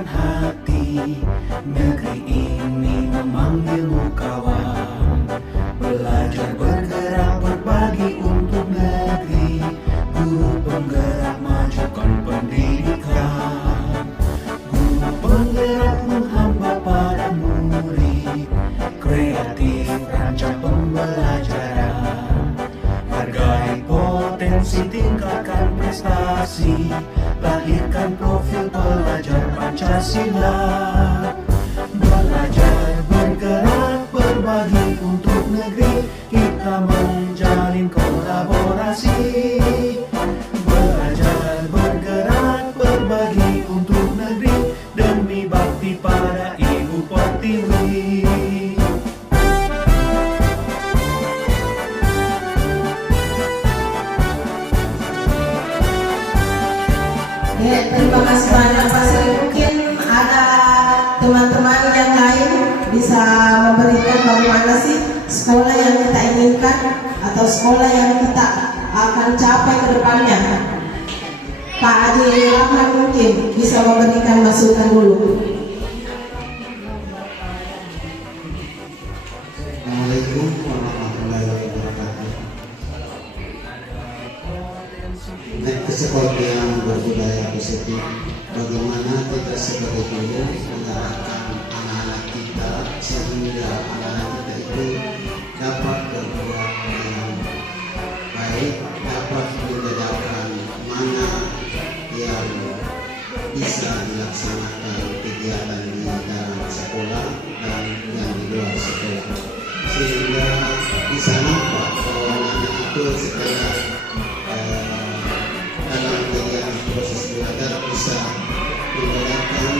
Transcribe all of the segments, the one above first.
menyatukan hati. Negeri ini memanggilmu kawan, belajar bergerak berbagi untuk negeri. Guru penggerak majukan pendidikan, guru penggerak menghamba pada murid, kreatif rancang pembelajaran, hargai potensi tingkatkan prestasi, lahirkan profil pelajar Pancasila. Belajar bergerak berbagi untuk negeri, kita menjalin kolaborasi. Belajar bergerak berbagi untuk negeri, demi bakti pada Ibu Pertiwi. Ya, terima kasih banyak Pak Sri. Mungkin ada teman-teman yang lain bisa memberikan bagaimana sih sekolah yang kita inginkan atau sekolah yang kita akan capai ke depannya. Pak Haji Rahman mungkin bisa memberikan masukan dulu. Assalamualaikum warahmatullahi wabarakatuh. Ke sekolah yang berbudaya positif, bagaimana kita sebagai guru mengarahkan anak-anak kita sehingga anak-anak kita itu dapat berbuat dengan baik, dapat membedakan mana yang bisa dilaksanakan kegiatan di dalam sekolah dan yang di luar sekolah, sehingga bisa nampak bahwa anak-anak itu setelah dalam kegiatan proses belajar bisa membedakan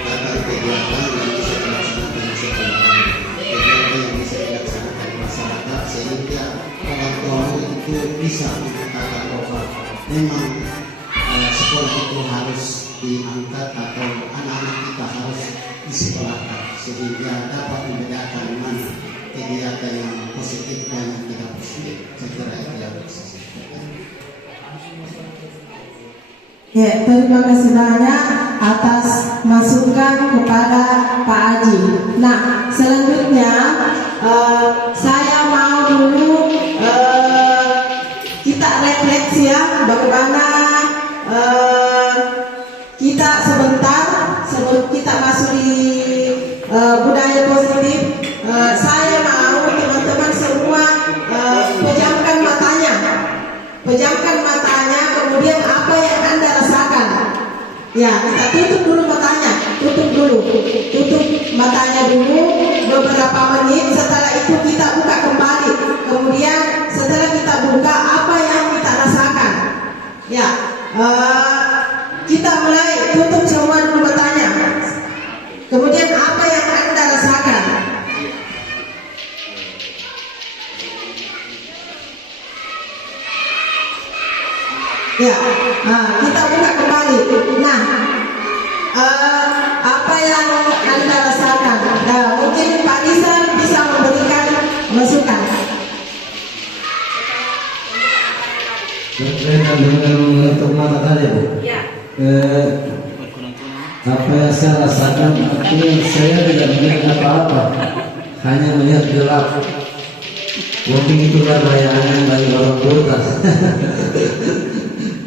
antara kegiatan yang bisa dilaksanakan di sekolah, kegiatan yang bisa dilaksanakan di masyarakat, sehingga orang tua itu bisa mengatakan bahwa memang sekolah itu harus diangkat atau anak-anak kita harus disekolahkan, sehingga dapat membedakan mana kegiatan yang positif dan yang tidak positif. Saya kira itu yang bisa saya sampaikan. Ya, terima kasih banyak atas masukan kepada Pak Haji. Nah, selanjutnya saya mau dulu kita refleksi ya, bagaimana kita sebentar sebelum kita masuk di budaya positif. Saya mau teman-teman semua pejamkan matanya, kemudian apa yang Anda rasakan. Ya, kita tutup dulu matanya, tutup matanya dulu beberapa menit. Setelah itu kita buka kembali. Kemudian setelah kita buka, apa yang kita rasakan? Ya, kita mulai tutup semua dulu matanya. Kemudian apa yang Anda rasakan? Ya, kita buka kembali. Nah, apa yang Anda rasakan? Mungkin Pak Rizal bisa memberikan masukan. Berkaitan dengan menutup mata tadi, Bu. Ya. Apa yang saya rasakan, artinya saya tidak melihat apa-apa, hanya melihat gelap. Mungkin itulah bayangan bagi orang buta.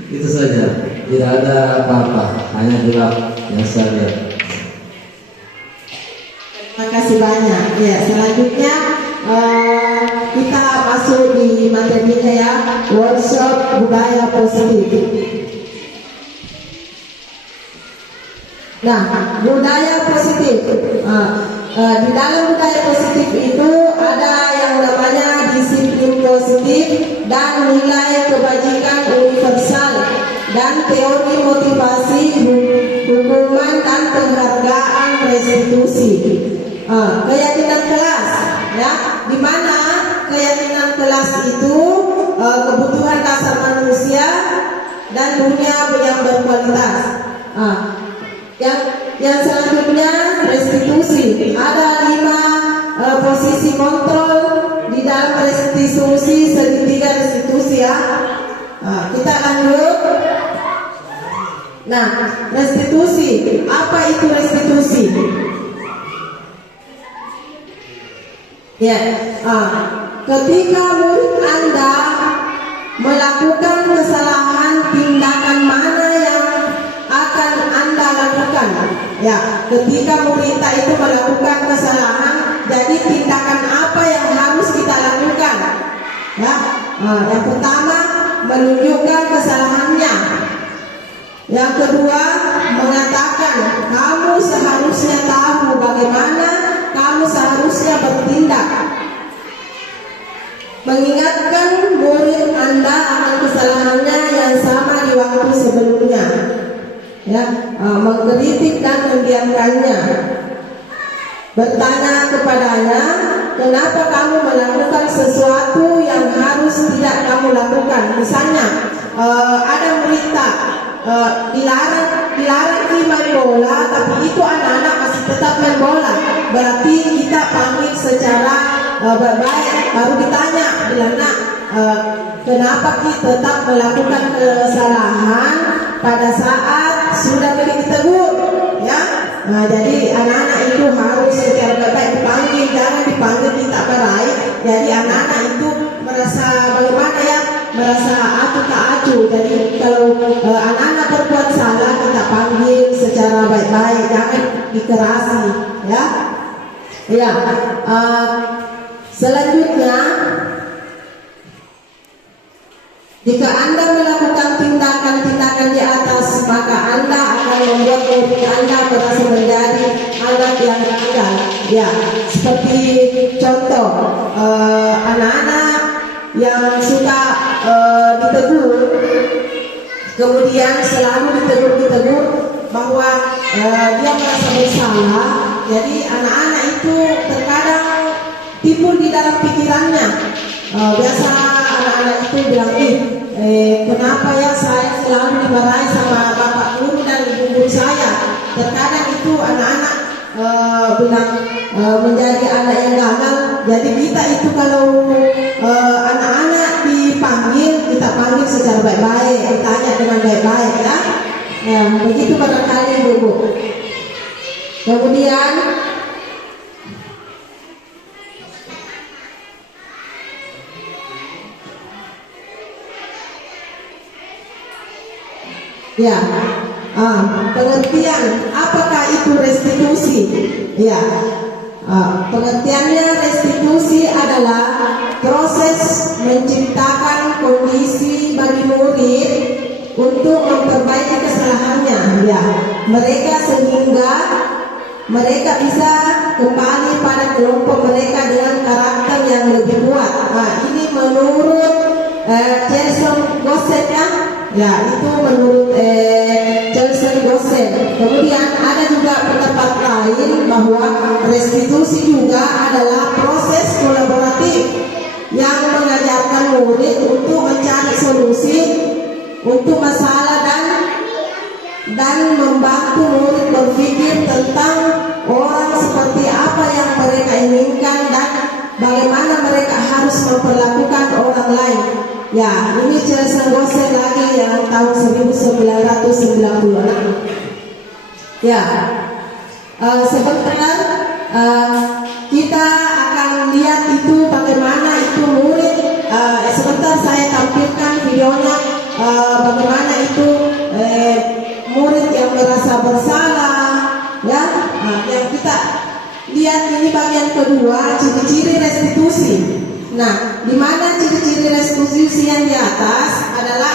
Itu saja, tidak ada apa-apa, hanya gelap yang saya lihat. Terima kasih banyak. Ya, selanjutnya kita masuk di materinya ya, workshop budaya positif. Nah, budaya positif. Di dalam budaya positif itu ada yang namanya disiplin positif dan nilai kebajikan universal dan teori motivasi, hukuman dan penghargaan restitusi. Keyakinan kelas, ya, di mana keyakinan kelas itu kebutuhan dasar manusia dan dunia yang berkualitas. Yang selanjutnya restitusi. Ada 5 posisi kontrol di dalam restitusi, segitiga restitusi ya. Kita lanjut. Nah, restitusi, apa itu restitusi? Ya, ketika murid Anda melakukan kesalahan, tindakan mana yang akan Anda lakukan? Ya, ketika murid itu melakukan kesalahan, jadi tindakan apa yang harus kita lakukan? Ya, yang pertama menunjukkan kesalahannya. Yang kedua mengatakan kamu seharusnya tahu bagaimana kamu seharusnya bertindak. Mengingatkan murid Anda akan kesalahannya yang sama di waktu sebelumnya. Ya, mengkritik dan mendiamkannya. Bertanya kepadanya, kenapa kamu melakukan sesuatu yang harus tidak kamu lakukan? Misalnya, ada berita dilarang main bola, tapi itu anak-anak masih tetap main bola. Berarti kita panggil secara baik, baru ditanya, bilang nak, kenapa kita tetap melakukan kesalahan pada saat sudah ditegur, ya? Nah, jadi anak-anak itu harus secara baik dipanggil, jangan dipanggil tidak baik. Jadi anak-anak itu merasa bagaimana ya? Merasa acuh tak acuh. Jadi kalau anak-anak berbuat salah kita panggil secara baik-baik, jangan dikerasi, ya. Ya. Selanjutnya, jika Anda melakukan tindakan-tindakan di atas, maka Anda akan membuat murid Anda merasa menjadi anak yang nakal. Ya, seperti contoh anak-anak yang suka ditegur, kemudian selalu ditegur bahwa dia merasa bersalah. Jadi anak-anak itu terkadang timbul di dalam pikirannya. Biasa anak-anak itu bilang, kenapa ya saya selalu dimarahi sama bapak guru dan ibu guru saya. Terkadang itu anak-anak bilang menjadi anak yang gagal. Jadi kita itu kalau anak-anak dipanggil, kita panggil secara baik-baik, ditanya dengan baik-baik, ya. Ya, begitu barangkali ibu-ibu. Kemudian ya, pengertian apakah itu restitusi? Ya, pengertiannya restitusi adalah proses menciptakan kondisi bagi murid untuk memperbaiki kesalahannya. Ya, sehingga mereka bisa kembali pada kelompok mereka dengan karakter yang lebih kuat. Ini menurut Jason Gossen, ya, itu menurut Jason Gossen. Kemudian ada juga pendapat lain bahwa restitusi juga adalah proses kolaboratif yang mengajarkan murid untuk mencari solusi untuk masalah dan membantu murid berpikir tentang orang seperti apa yang mereka inginkan dan bagaimana mereka harus memperlakukan orang lain. Ya, ini Jason Gossen lagi yang tahun 1996. Ya, sebentar kita akan lihat itu bagaimana itu murid. Sebentar saya tampilkan videonya bagaimana itu murid yang merasa bersalah, ya. Yang kita lihat ini bagian kedua, ciri-ciri restitusi. Nah, di mana ciri-ciri restitusi yang di atas adalah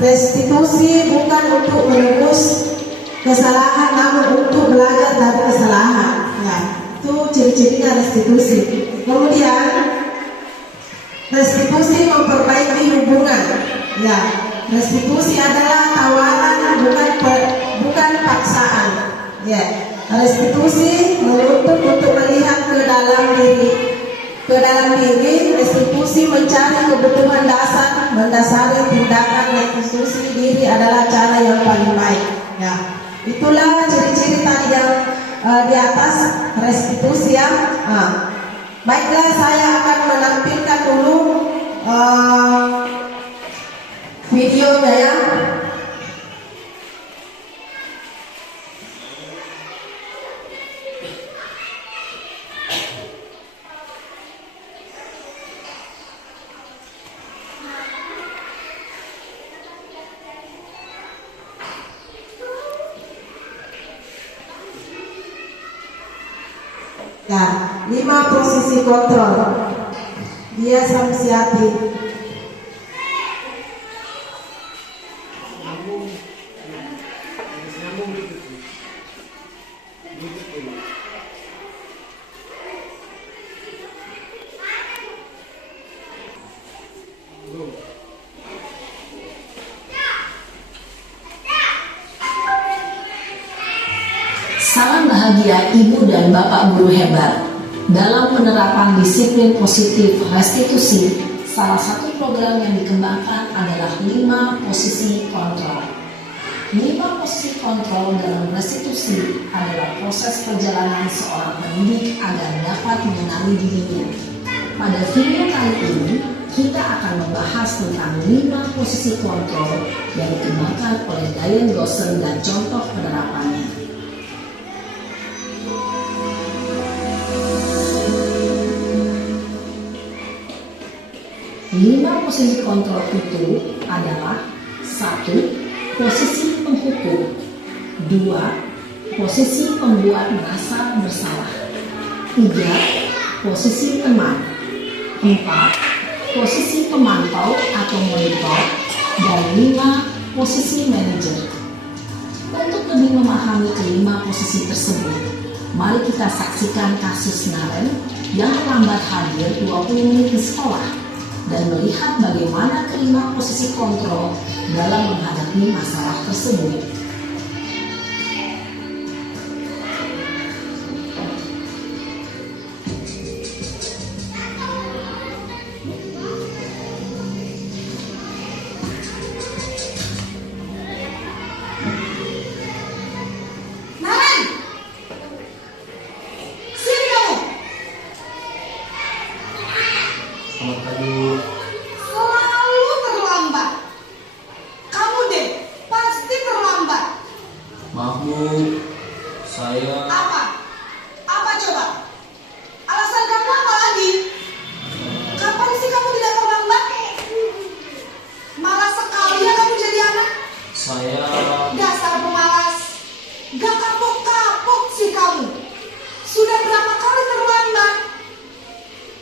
restitusi bukan untuk menebus kesalahan, namun untuk belajar dari kesalahan. Ya, itu ciri-cirinya restitusi. Kemudian restitusi memperbaiki hubungan. Ya, restitusi adalah tawaran, bukan paksaan. Ya, restitusi menuntut untuk melihat ke dalam diri. Restitusi mencari kebutuhan dasar, mendasari tindakan restitusi diri adalah cara yang paling baik. Ya, itulah ciri-ciri tadi yang di atas restitusi, ya. Baiklah, saya akan menampilkan dulu videonya, ya. Ya, 5 posisi kontrol. Dia Samsiati. Salam bahagia Ibu dan Bapak guru hebat. Dalam penerapan disiplin positif restitusi, salah satu program yang dikembangkan adalah 5 posisi kontrol. 5 posisi kontrol dalam restitusi adalah proses perjalanan seorang pendidik agar dapat mengenali dirinya. Pada video kali ini, kita akan membahas tentang 5 posisi kontrol yang dikembangkan oleh Diane Goshen dan contoh penerapannya. 5 posisi kontrol itu adalah 1. Posisi penghukum, 2. Posisi pembuat merasa bersalah, 3. Posisi teman, 4. Posisi pemantau atau monitor, dan 5. Posisi manajer. Untuk lebih memahami kelima posisi tersebut, mari kita saksikan kasus Naren yang terlambat hadir 20 menit di sekolah dan melihat bagaimana kelima posisi kontrol dalam menghadapi masalah tersebut. Naren, sini kamu. Selamat pagi. Selalu terlambat. Kamu deh, pasti terlambat. Maaf Bu, saya Apa? Apa coba? Alasan kamu apa lagi? Kapan sih kamu tidak terlambat? Malas sekali ya kamu jadi anak. Dasar pemalas. Gak kapok-kapok sih kamu. Sudah berapa kali terlambat?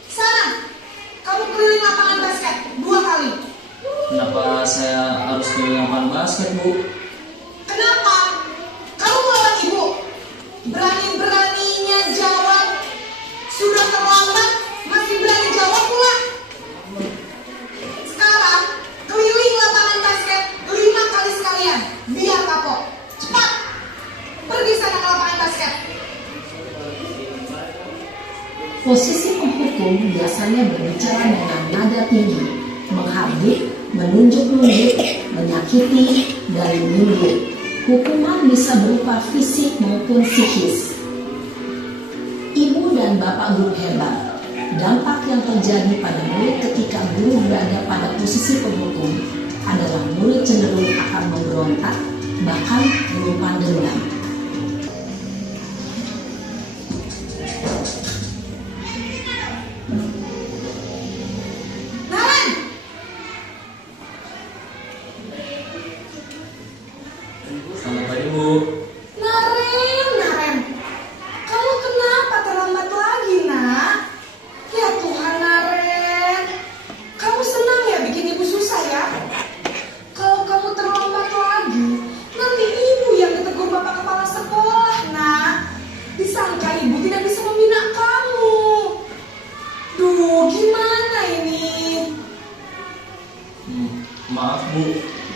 Sana, kamu keliling lapangan basket 2 kali. Kenapa saya harus ke lapangan basket Bu? Kenapa? Kamu melawan ibu. Berani-beraninya jawab. Sudah terlambat, masih berani jawab pula. Sekarang, keliling lapangan basket 5 kali sekalian. Biar kapok. Cepat. Pergi sana ke lapangan basket. Posisi penghukum biasanya berbicara dengan nada tinggi, menghardik, menunjuk-nunjuk, menyakiti, dan menyindir. Hukuman bisa berupa fisik maupun psikis. Ibu dan Bapak guru hebat, dampak yang terjadi pada murid ketika guru berada pada posisi penghukum adalah murid cenderung akan memberontak, bahkan menyimpan dendam. Naren, Selamat pagi Bu. Naren. Kamu kenapa terlambat lagi, nak? Ya Tuhan, Naren. Kamu senang ya bikin ibu susah ya? Kalau kamu terlambat lagi, nanti ibu yang ditegur bapak kepala sekolah, nak. Disangka ibu tidak bisa membina kamu. Duh, gimana ini? Maaf Bu.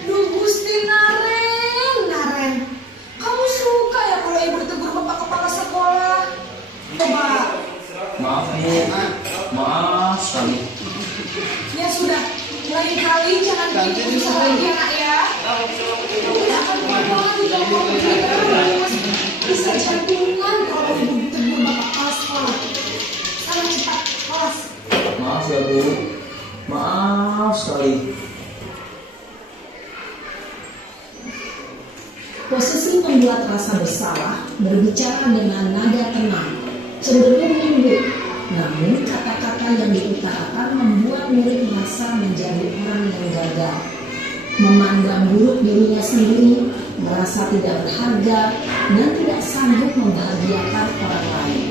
Duh, Gusti Naren. Kamu suka ya kalau ibu ditegur bapak kepala sekolah? Coba. Maaf Bu. Maaf sekali. Ya sudah, lain kali jangan bikin ibu susah lagi ya, nak ya. Kamu tidak akan pernah lagi kalau kamu begini terus. Bisa jantungan kalau ibu ditegur bapak kepala sekolah. Sana cepat, kelas. Maaf ya Bu. Maaf sekali. Posisi membuat rasa bersalah berbicara dengan nada tenang, cenderung lembut, namun kata-kata yang diutarakan membuat murid merasa menjadi orang yang gagal, memandang buruk dirinya sendiri, merasa tidak berharga, dan tidak sanggup membahagiakan orang lain.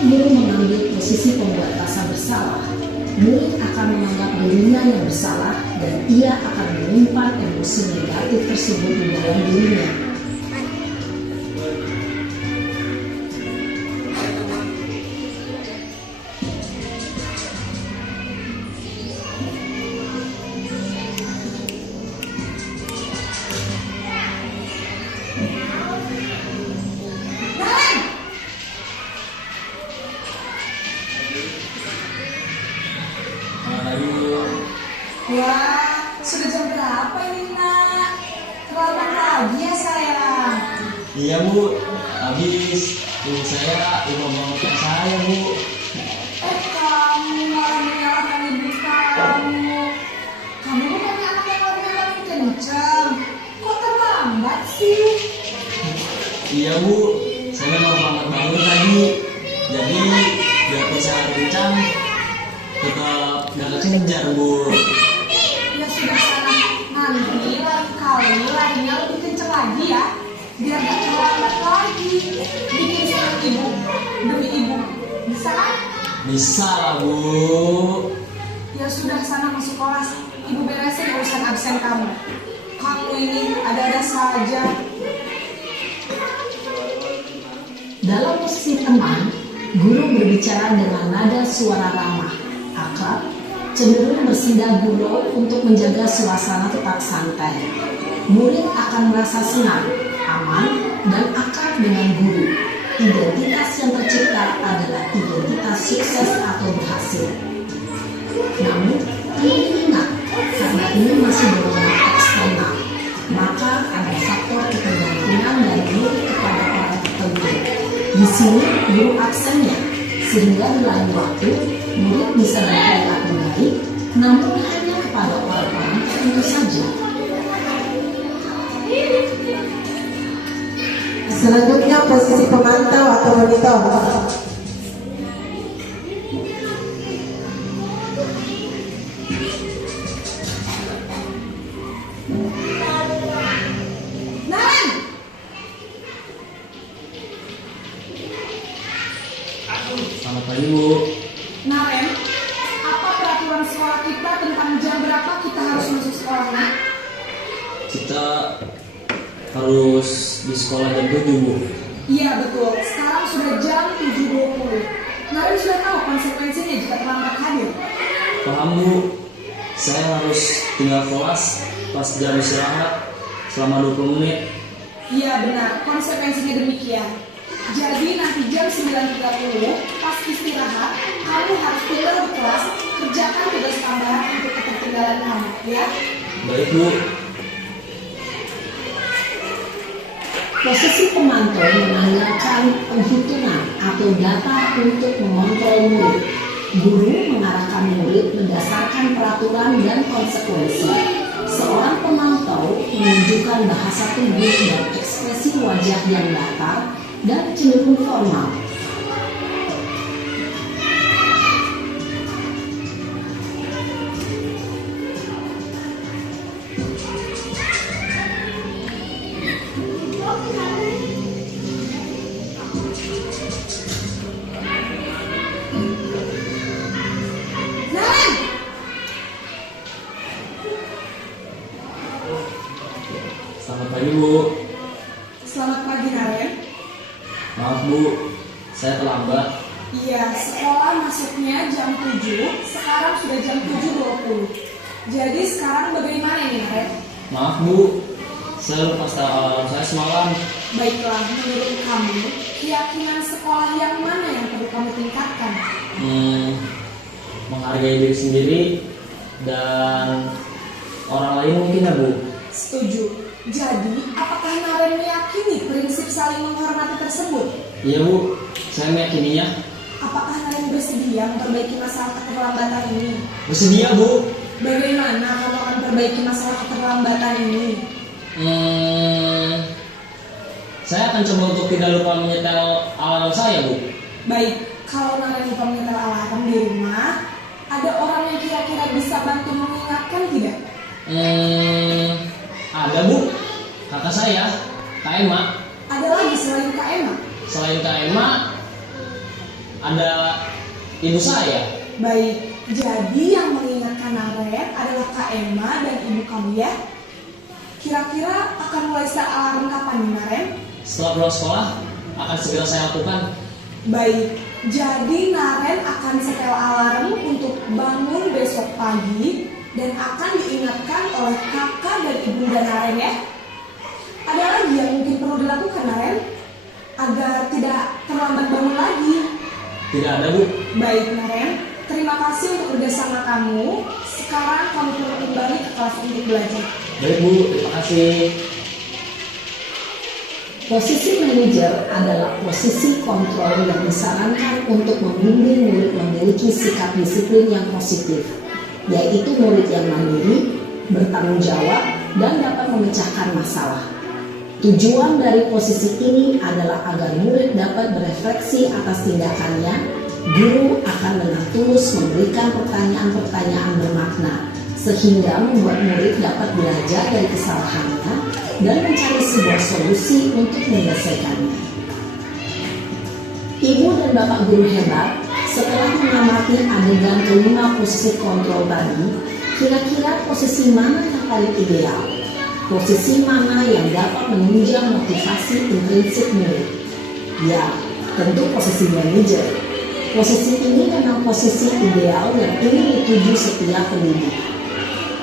guru mengambil posisi pembuat rasa bersalah, murid akan menganggap dirinya yang bersalah dan ia akan menyimpan emosi negatif tersebut di dalam dirinya. Wah, sudah jam berapa ini nak? Terlambat lagi ya sayang. Iya bu, habis ibu saya ibu bangunkan saya bu. Kamu malah menyalahkan ibu kamu. Kamu bukannya anak yang paling kencang. Kok terlambat sih? Iya bu, saya mau banget bangun tadi. Jadi biarpun saya kencang, tetap gak kejar bu. Ya sudah sana, nanti lain kali larinya lebih kencang lagi ya. Biar gak terlambat lagi. Bikin senang ibu, demi ibu. Bisa kan? Bisa lah bu. Ya sudah sana masuk kelas. Ibu beresin urusan absen kamu. Kamu ini ada-ada saja. Dalam posisi teman, guru berbicara dengan nada suara ramah, akrab, cenderung bersendah gurau untuk menjaga suasana tetap santai. Murid akan merasa senang, aman, dan akrab dengan guru. Identitas yang tercipta adalah identitas sukses atau berhasil. Namun, perlu diingat, karena ini masih berulang eksternal, maka ada faktor ketergantungan dari murid kepada orang tertentu. Di sini guru absennya, sehingga di lain waktu murid bisa berperilaku baik, namun hanya kepada orang-orang tertentu saja. Selanjutnya posisi pemantau atau monitor. Naren! Selamat pagi bu. Naren, apa peraturan sekolah kita tentang jam berapa kita harus masuk sekolah, nak? Kita harus di sekolah jam 7 bu. Iya betul, sekarang sudah jam 7.20. Naren sudah tahu konsekuensinya jika terlambat hadir. Paham bu. Saya harus tinggal kelas pas jam istirahat selama 20 menit. Iya benar, konsekuensinya demikian. Jadi nanti jam 9.30 pas istirahat, kamu harus tinggal di kelas, kerjakan tugas tambahan untuk ketertinggalan kamu, ya? Baik bu. Posisi pemantau menanyakan penghitungan atau data untuk mengontrol murid. Guru mengarahkan murid berdasarkan peraturan dan konsekuensi. Seorang pemantau menunjukkan bahasa tubuh dan ekspresi wajah yang datar dan cenderung formal. Naren! Selamat pagi bu. Selamat pagi Naren. Maaf bu, saya terlambat. Iya, sekolah masuknya jam 7, sekarang sudah jam 7.20. Jadi sekarang bagaimana nih Naren? Maaf bu, saya lupa setel alarm saya semalam. Baiklah, menurut kamu, keyakinan sekolah yang mana yang perlu kamu tingkatkan? Menghargai diri sendiri dan orang lain mungkin ya bu. Setuju. Jadi, apakah Naren meyakini prinsip saling menghormati tersebut? Iya bu, saya meyakininya. Apakah Naren bersedia memperbaiki masalah keterlambatan ini? Bersedia bu. Bagaimana kamu akan perbaiki masalah keterlambatan ini? Saya akan coba untuk tidak lupa menyetel alarm saya bu. Baik, kalau Naren lupa menyetel alarm di rumah, ada orang yang kira-kira bisa bantu mengingatkan tidak? Ada bu, kakak saya, Kak Emma. Ada lagi selain Kak Emma? Selain Kak Emma, ada ibu saya. Baik, jadi yang mengingatkan Naren adalah Kak Emma dan ibu kamu ya. Kira-kira akan mulai start alarm kapan nih Naren? Setelah pulang sekolah akan segera saya lakukan. Baik, jadi Naren akan setel alarm untuk bangun besok pagi dan akan diingatkan oleh kakak dan ibunda Naren ya. Ada lagi yang mungkin perlu dilakukan Naren agar tidak terlambat bangun lagi? Tidak ada, Bu. Baik Naren, terima kasih untuk kerjasama kamu. Sekarang kamu perlu kembali ke kelas untuk belajar. Baik, Bu. Terima kasih. Posisi manajer adalah posisi kontrol yang disarankan untuk membimbing murid memiliki sikap disiplin yang positif, yaitu murid yang mandiri, bertanggung jawab, dan dapat memecahkan masalah. Tujuan dari posisi ini adalah agar murid dapat berefleksi atas tindakannya. Guru akan dengan tulus memberikan pertanyaan-pertanyaan bermakna, sehingga membuat murid dapat belajar dari kesalahannya dan mencari sebuah solusi untuk menyelesaikannya. Ibu dan Bapak guru hebat, setelah mengamati adegan kelima posisi kontrol tadi, kira-kira posisi mana yang paling ideal? Posisi mana yang dapat menunjang motivasi intrinsik murid? Ya, tentu posisi manajer. Posisi ini memang posisi ideal yang ingin dituju setiap pendidik.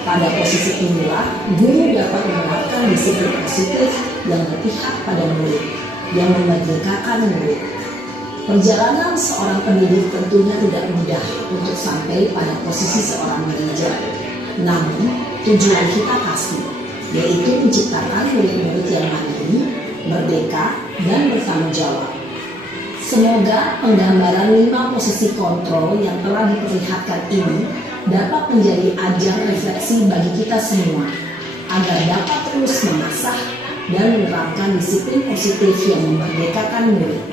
Pada posisi inilah, guru dapat menerapkan disiplin positif yang berpihak pada murid, yang memerdekakan murid. Perjalanan seorang pendidik tentunya tidak mudah untuk sampai pada posisi seorang manajer. Namun, tujuan kita pasti, yaitu menciptakan murid-murid yang mandiri, merdeka, dan bertanggung jawab. Semoga penggambaran 5 posisi kontrol yang telah diperlihatkan ini dapat menjadi ajang refleksi bagi kita semua, agar dapat terus mengasah dan menerapkan disiplin positif yang memerdekakan murid.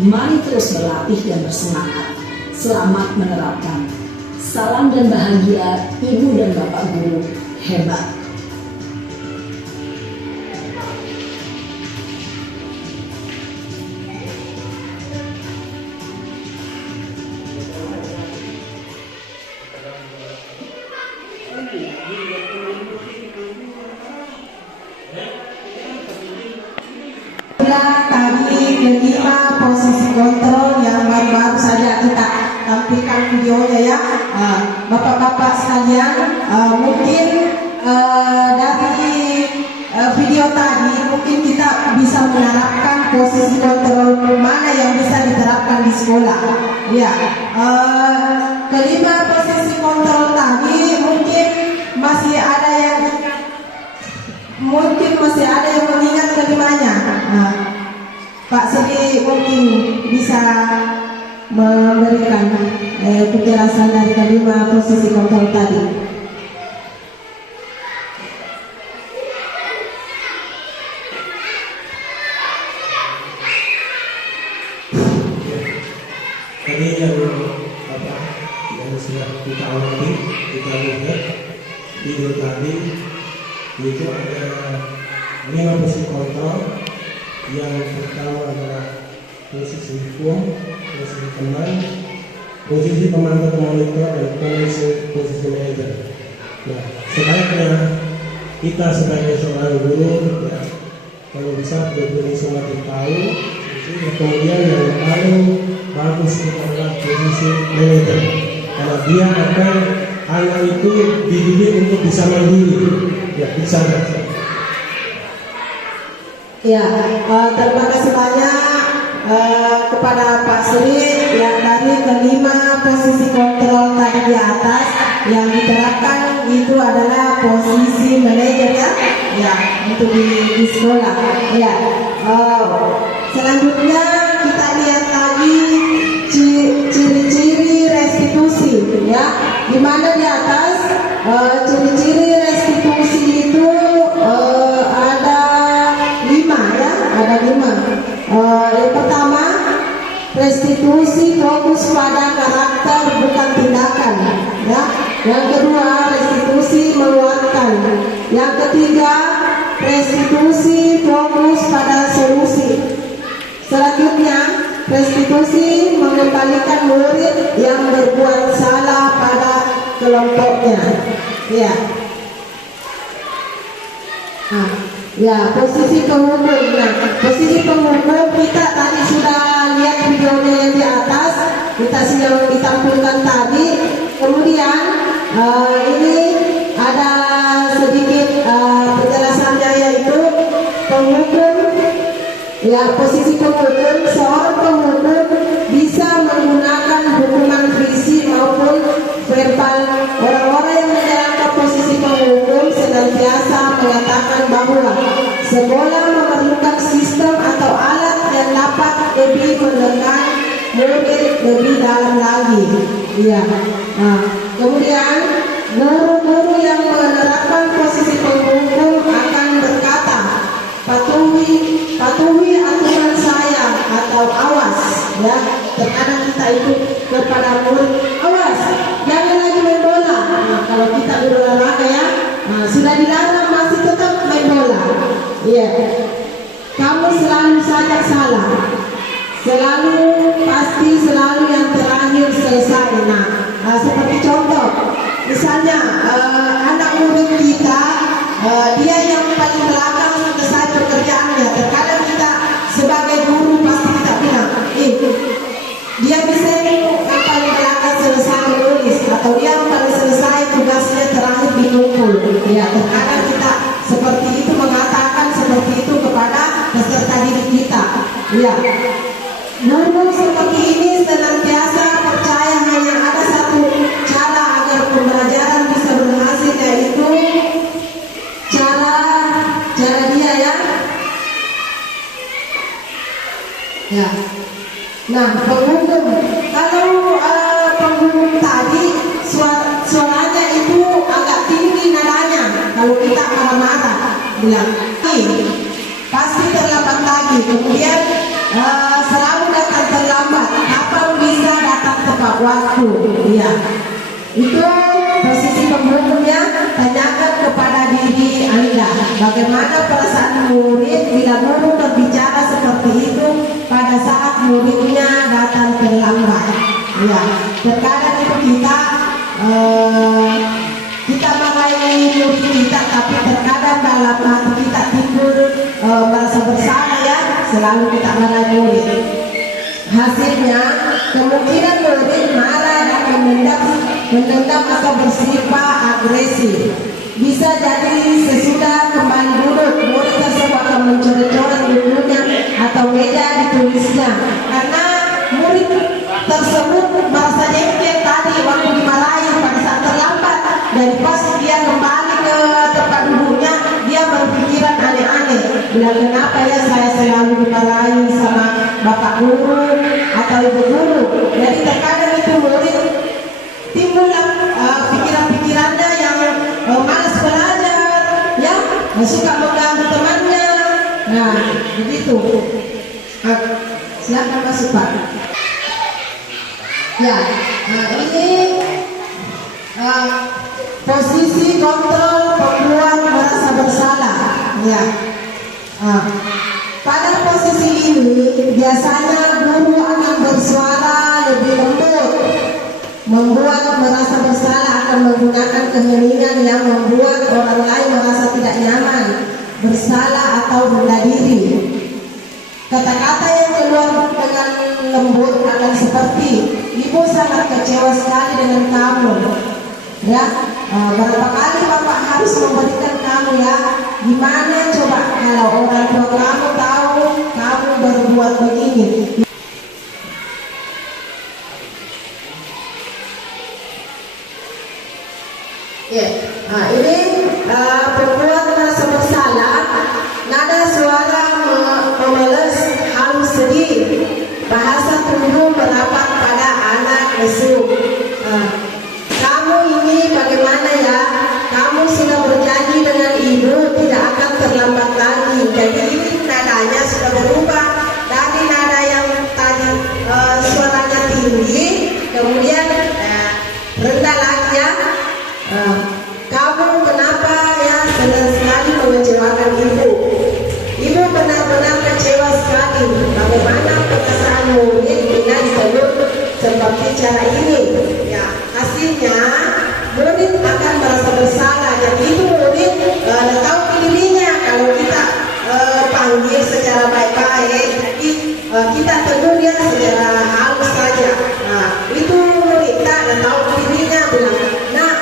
Mari terus berlatih dan bersemangat. Selamat menerapkan. Salam dan bahagia Ibu dan Bapak guru hebat. Tadi kelima posisi kontrol yang baru-baru saja kita tampilkan videonya ya. Bapak-bapak sekalian, mungkin dari video tadi mungkin kita bisa menerapkan posisi kontrol mana yang bisa diterapkan di sekolah. Ya, kelima posisi kontrol tadi mungkin masih ada yang mengingat kelimanya. Pak Sri mungkin bisa memberikan penjelasan dari kelima posisi kontrol tadi. Tadi yang sudah kita amati, kita lihat video tadi itu ada 5 posisi kontrol. Yang pertama adalah posisi hukum, posisi teman, posisi pemantau monitor, dan posisi manajer. Nah, sebaiknya kita sebagai seorang guru, ya, kalau bisa betul-betul semakin tahu. Kemudian yang paling bagus itu adalah posisi manajer, karena dia akan anak itu dididik untuk bisa mandiri, ya bisa. Ya, terima kasih banyak kepada Pak Sri yang dari kelima posisi kontrol tadi di atas yang diterapkan itu adalah posisi manajer ya untuk di sekolah. Ya, selanjutnya kita lihat lagi ciri-ciri restitusi ya, di mana di atas ciri-ciri restitusi itu ada 5. Yang pertama, restitusi fokus pada karakter bukan tindakan ya. Yang kedua, restitusi menguatkan. Yang ketiga, restitusi fokus pada solusi. Selanjutnya, restitusi mengembalikan murid yang berbuat salah pada kelompoknya. Ya. Ya, posisi penghukum. Nah, posisi penghukum kita tadi sudah lihat videonya yang di atas, kita sudah ditampilkan tadi. Kemudian ini ada sedikit penjelasannya, yaitu penghukum. Ya, posisi penghukum, seorang penghukum bisa menggunakan hukuman fisik maupun verbal. Orang-orang yang menjalankan posisi penghukum senantiasa mengatakan bahwa sekolah memerlukan sistem atau alat yang dapat lebih menekan murid lebih dalam lagi. Ya. Kemudian guru-guru yang menerapkan posisi penghukum akan berkata, patuhi aturan saya, atau awas. Ya, terkadang kita itu kepada murid, awas, jangan lagi main bola. Kalau kita berolahraga ya, sudah dilarang masih tetap main bola. Iya, kamu selalu saja salah, pasti selalu yang terakhir selesai. Seperti contoh, misalnya anak murid kita, dia yang paling belakang selesai pekerjaannya. Terkadang kita sebagai guru pasti kita bilang, dia bisa yang paling belakang selesai menulis, atau dia yang paling selesai tugasnya terakhir dikumpul. Ya, terkadang kita seperti itu, mengatakan seperti itu kepada peserta didik kita. Ya, guru seperti ini senantiasa percaya hanya ada satu cara agar pembelajaran bisa berhasil, yaitu cara dia ya. Nah, penghukum, kalau penghukum tadi suaranya itu agak tinggi nadanya. Kalau kita marah-marah bilang, pasti terlambat lagi. Kemudian selalu datang terlambat. Kapan bisa datang tepat waktu? Iya. Itu posisi penghukumnya. Tanyakan kepada diri Anda, bagaimana perasaan murid bila guru berbicara seperti itu pada saat muridnya datang terlambat. Ya, terkadang itu kita marahi murid kita, tapi terkadang dalam hati kita timbul merasa bersalah ya, selalu kita marahi murid. Hasilnya kemungkinan murid marah dan mendendam atau bersifat agresif. Bisa jadi sesudah kembali duduk, murid tersebut akan mencoret-coret bukunya atau meja ditulisnya, karena murid tersebut merasa jengkel tadi waktu dimarahi pada saat terlambat. Dan pas dia kembali ke tempat duduknya, dia berpikiran aneh-aneh, bilang, kenapa ya saya selalu dimarahi sama bapak guru atau ibu guru. Jadi terkadang itu murid timbullah pikiran-pikirannya yang malas belajar, ya, suka mengganggu temannya. Nah, begitu. Silakan masuk Pak. Ya, ini posisi kontrol pembuat merasa bersalah. Ya. Pada posisi ini biasanya guru akan bersuara lebih lembut, membuat merasa bersalah, akan menggunakan keheningan yang membuat orang lain merasa tidak nyaman, bersalah atau rendah diri. Kata-kata yang keluar dengan lembut akan seperti, ibu sangat kecewa sekali dengan kamu. Ya, berapa kali bapak harus memberikan kamu ya? Gimana coba kalau orang tua kamu tahu kamu berbuat begini? Ya, ini berbuat merasa bersalah. Nada suara memeles, halus sedih, bahasa tubuh merapat pada anak lesu. Kamu ini bagaimana ya? Kamu sudah berjanji dengan ibu tidak akan terlambat lagi. Jadi ini nadanya sudah berubah dari nada yang tadi suaranya tinggi, kemudian rendah lagi ya. Kamu kenapa ya senang sekali mengecewakan ibu? Ibu benar-benar kecewa sekali. Bagaimana perasaan murid dengan jalur seperti cara ini. Ya, hasilnya murid akan merasa bersalah. Jadi itu murid tahu dirinya kalau kita panggil secara baik-baik, jadi kita tegur dia secara halus saja. Nah, itu murid tak tahu dirinya bilang, nah,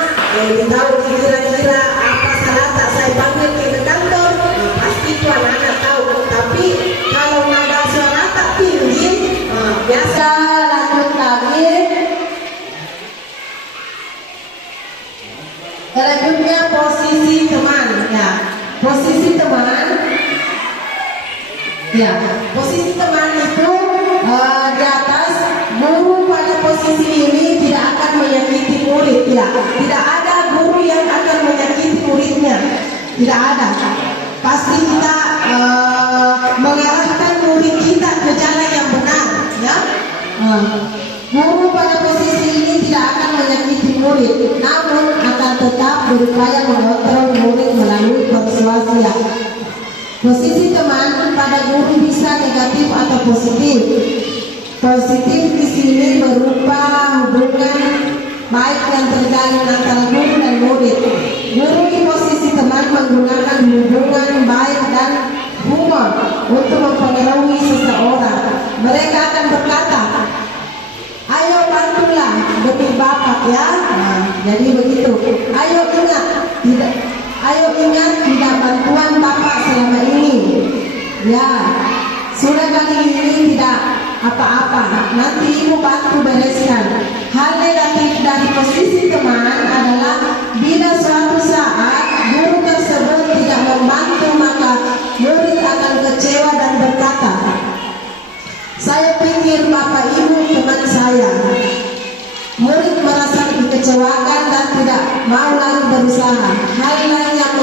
tahu kira-kira apa salah tak saya panggil ke kantor. Nah, pasti itu anak-anak tahu. Tapi kalau nada suara tak tinggi, biasa lanjut lagi. Selanjutnya posisi teman. Ya, posisi teman. Ya, posisi teman itu di atas. Guru pada posisi ini tidak akan menyakiti murid. Ya, tidak ada guru yang akan menyakiti muridnya. Tidak ada. Pasti kita mengarahkan murid kita ke jalan yang benar. Ya, guru pada posisi ini tidak akan menyakiti murid, namun akan tetap berupaya mengontrol murid melalui persuasi. Ya. Posisi teman pada guru bisa negatif atau positif. Positif di sini berupa hubungan baik yang terjalin antara guru dan murid. Guru di posisi teman menggunakan hubungan baik dan humor untuk mempengaruhi seseorang. Mereka akan berkata, ayo bantulah demi Bapak ya. Nah, jadi begitu. Ayo ingat tidak bantuan Bapak selama ini. Ya, sudah kali ini tidak apa-apa. Nanti Ibu bantu bereskan. Hal negatif dari posisi teman adalah bila suatu saat guru tersebut tidak membantu, maka murid akan kecewa dan berkata, saya pikir Bapak Ibu teman saya. Murid merasa dikecewakan dan tidak mau lagi berusaha. Hal lain yang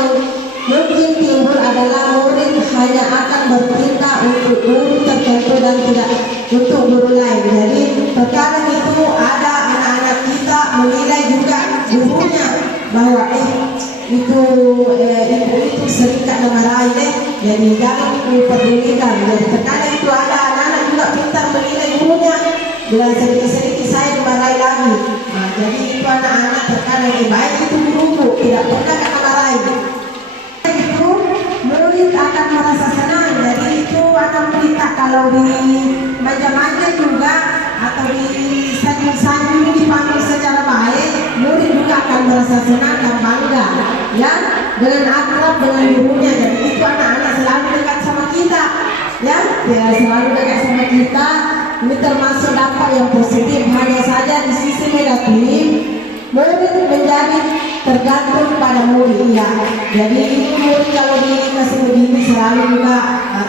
mungkin timbul adalah murid hanya akan bertindak untuk guru tertentu dan tidak untuk guru lain. Jadi terkadang itu ada anak-anak kita menilai juga gurunya bahwa itu sering tak marahin jadi jangan dipedulikan. Jadi terkadang itu ada anak-anak juga pintar menilai gurunya, bila sedikit-sedikit saya dimarahi lagi. Nah, jadi itu anak-anak terkadang baik itu guruku tidak pernah kena marahi. Itu murid akan merasa senang. Jadi itu akan berita kalau di manja-manja juga atau di sanjung-sanjung dipanggil secara baik, murid juga akan merasa senang dan bangga ya dengan akrab dengan gurunya. Jadi itu anak-anak selalu dekat sama kita ya selalu dekat sama kita. Ini termasuk dampak yang positif. Hanya saja di sisi negatif, murid menjadi tergantung pada murid ya. Jadi itu murid kalau dikasih begini selalu juga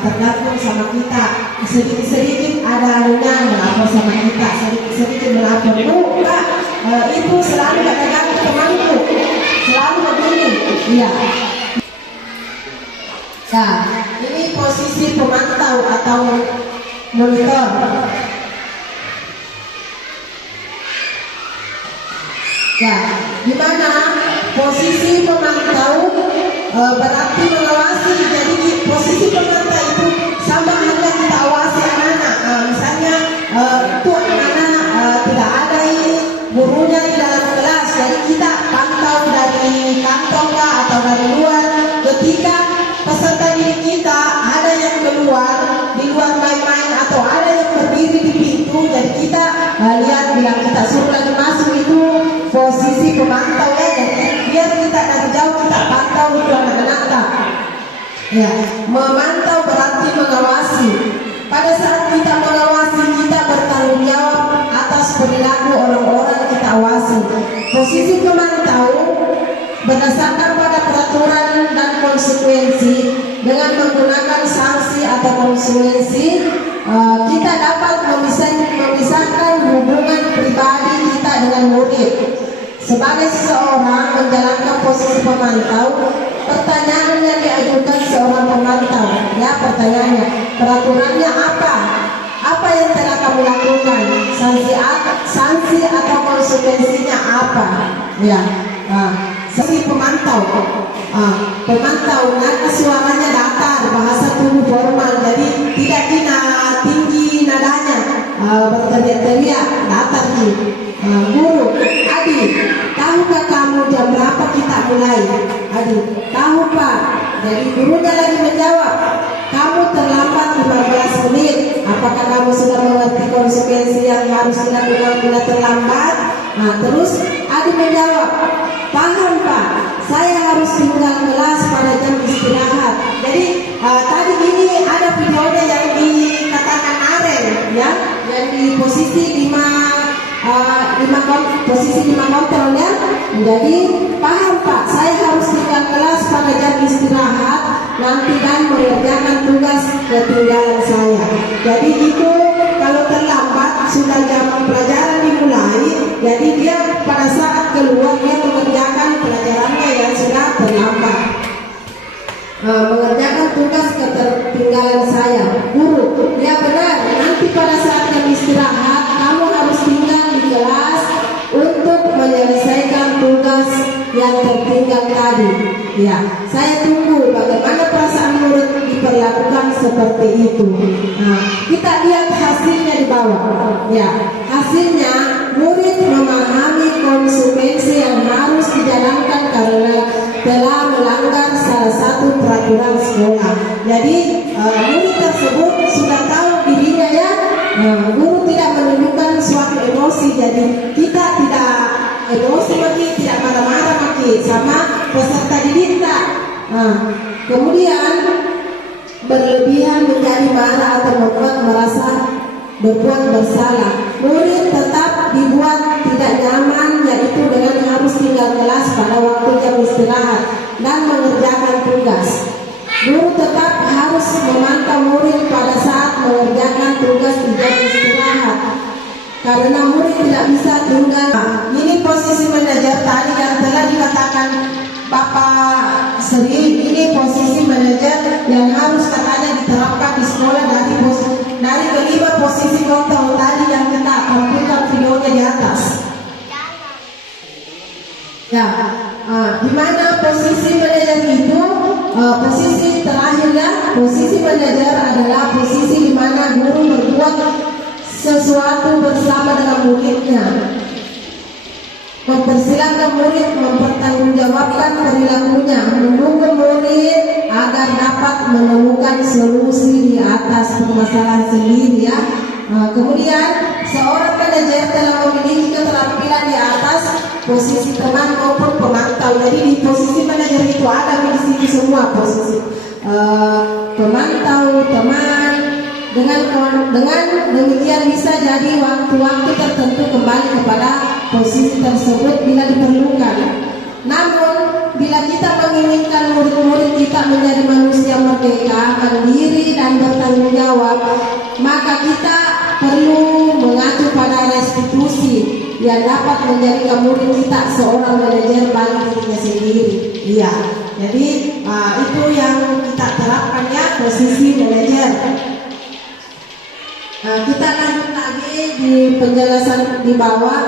tergantung sama kita. Sedikit-sedikit ada anunya melapor sama kita, sedikit-sedikit melapor. Bukan, itu selalu tergantung temanku, selalu begini. Iya. Nah, ini posisi pemantau atau monitor. Ya, di mana posisi pemantau berarti mengawasi. Jadi posisi pemantau itu sama halnya kita awasi anak-anak. Misalnya itu anak-anak tidak ada gurunya di dalam kelas, jadi kita pantau dari kantong atau dari luar. Ketika peserta didik kita ada yang keluar di luar main-main atau ada yang berdiri di pintu, jadi kita lihat bila kita suruh lagi masuk itu posisi pemantau ya. Jadi biar kita dari jauh kita pantau itu anak-anak. Ya, memantau berarti mengawasi. Pada saat kita mengawasi, kita bertanggung jawab atas perilaku orang-orang kita awasi. Posisi pemantau berdasarkan pada peraturan dan konsekuensi. Dengan menggunakan sanksi atau konsekuensi, kita dapat memisahkan hubungan pribadi kita dengan murid. Sebagai seseorang menjalankan posisi pemantau, pertanyaan yang diajukan seorang pemantau, ya pertanyaannya, peraturannya apa? Apa yang telah kamu lakukan? Sanksi atau konsekuensinya apa? Ya, sanksi pemantau. Pemantau nada suaranya datar, bahasa tubuh formal, jadi tidak tinggi nadanya. berteriak-teriak, datang nih guru, Adi, tahukah kamu jam berapa kita mulai? Adi, tahu Pak. Jadi gurunya lagi menjawab, kamu terlambat 15 menit. Apakah kamu sudah mengerti konsekuensi yang harus dilakukan bila terlambat? Nah, terus Adi menjawab, paham Pak, saya harus tinggal kelas pada jam istirahat. Jadi tadi ini ada videonya yang dikatakan Aren, ya, yang di posisi 5 kontrolnya. Jadi paham Pak, saya harus tinggal kelas pada jam istirahat nanti dan mengerjakan tugas ketinggalan saya. Jadi itu kalau terlambat sudah jam pelajaran dimulai, jadi dia pada saat keluar dia mengerjakan pelajarannya yang sudah terlambat. Mengerjakan tugas ketinggalan saya. Guru, ya benar, nanti pada saat jam istirahat kamu harus tinggal di kelas untuk menyelesaikan tugas yang tertinggal tadi. Ya, saya tunggu bagaimana perasaan murid diperlakukan seperti itu. Nah, kita lihat hasilnya di bawah. Ya, hasilnya murid memahami konsekuensi yang harus dijalankan karena telah melanggar salah satu peraturan sekolah. Jadi murid tersebut sudah tahu dirinya, ya. Guru tidak menunjukkan suatu emosi, jadi kita tidak emosi lagi, tidak marah-marah lagi sama peserta didik. Kemudian berlebihan menjadi marah atau membuat merasa berbuat bersalah. Murid tetap dibuat tidak nyaman, yaitu dengan harus tinggal kelas pada waktu jam istirahat dan mengerjakan tugas. Guru tetap harus memantau murid pada saat mengerjakan tugas di jam istirahat, karena murid tidak bisa tinggal. Ini posisi manajer tadi yang telah dikatakan Bapak Sri. Ini posisi manajer yang harus katanya diterapkan di sekolah dari kelima posisi kontrol tadi yang kita tampilkan videonya di atas. Ya, di mana posisi manajer itu? Posisi terakhirnya, posisi manajer adalah posisi di mana guru berbuat sesuatu bersama dengan muridnya, mempersilahkan murid mempertanggungjawabkan perilakunya, menunggu murid agar dapat menemukan solusi di atas permasalahan sendiri, ya. Kemudian seorang manajer telah memiliki keterampilan di atas posisi teman maupun pemantau. Jadi di posisi manajer itu ada di sini semua posisi pemantau, teman. Dengan demikian bisa jadi waktu-waktu tertentu kembali kepada posisi tersebut bila diperlukan. Namun bila kita menginginkan murid-murid kita menjadi manusia merdeka, mandiri dan bertanggung jawab, maka kita perlu mengacu pada restitusi yang dapat menjadikan murid kita seorang manajer bagi dirinya sendiri. Iya, jadi itu yang kita terapkan, ya, posisi manajer. Kita lanjut lagi di penjelasan di bawah.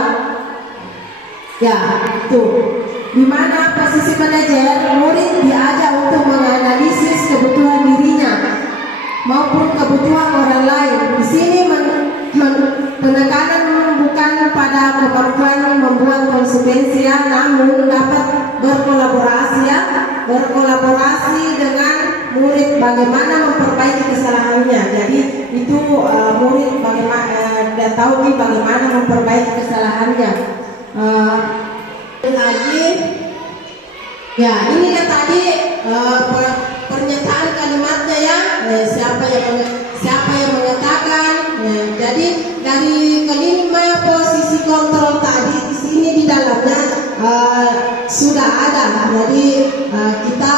Ya, tuh. Di mana posisi manajer, murid diajak untuk menganalisis kebutuhan dirinya maupun kebutuhan orang lain. Di sini penekanan bukan pada kemampuan membuat konsekuensi, namun dapat berkolaborasi, ya, berkolaborasi dengan murid bagaimana memperbaiki kesalahannya. Jadi itu murid bagaimana dan tahu nih bagaimana memperbaiki kesalahannya. Lagi, ya, ini kan tadi pernyataan kalimatnya, ya. Siapa yang mengatakan? Jadi dari kelima posisi kontrol tadi di sini di dalamnya sudah ada. Jadi kita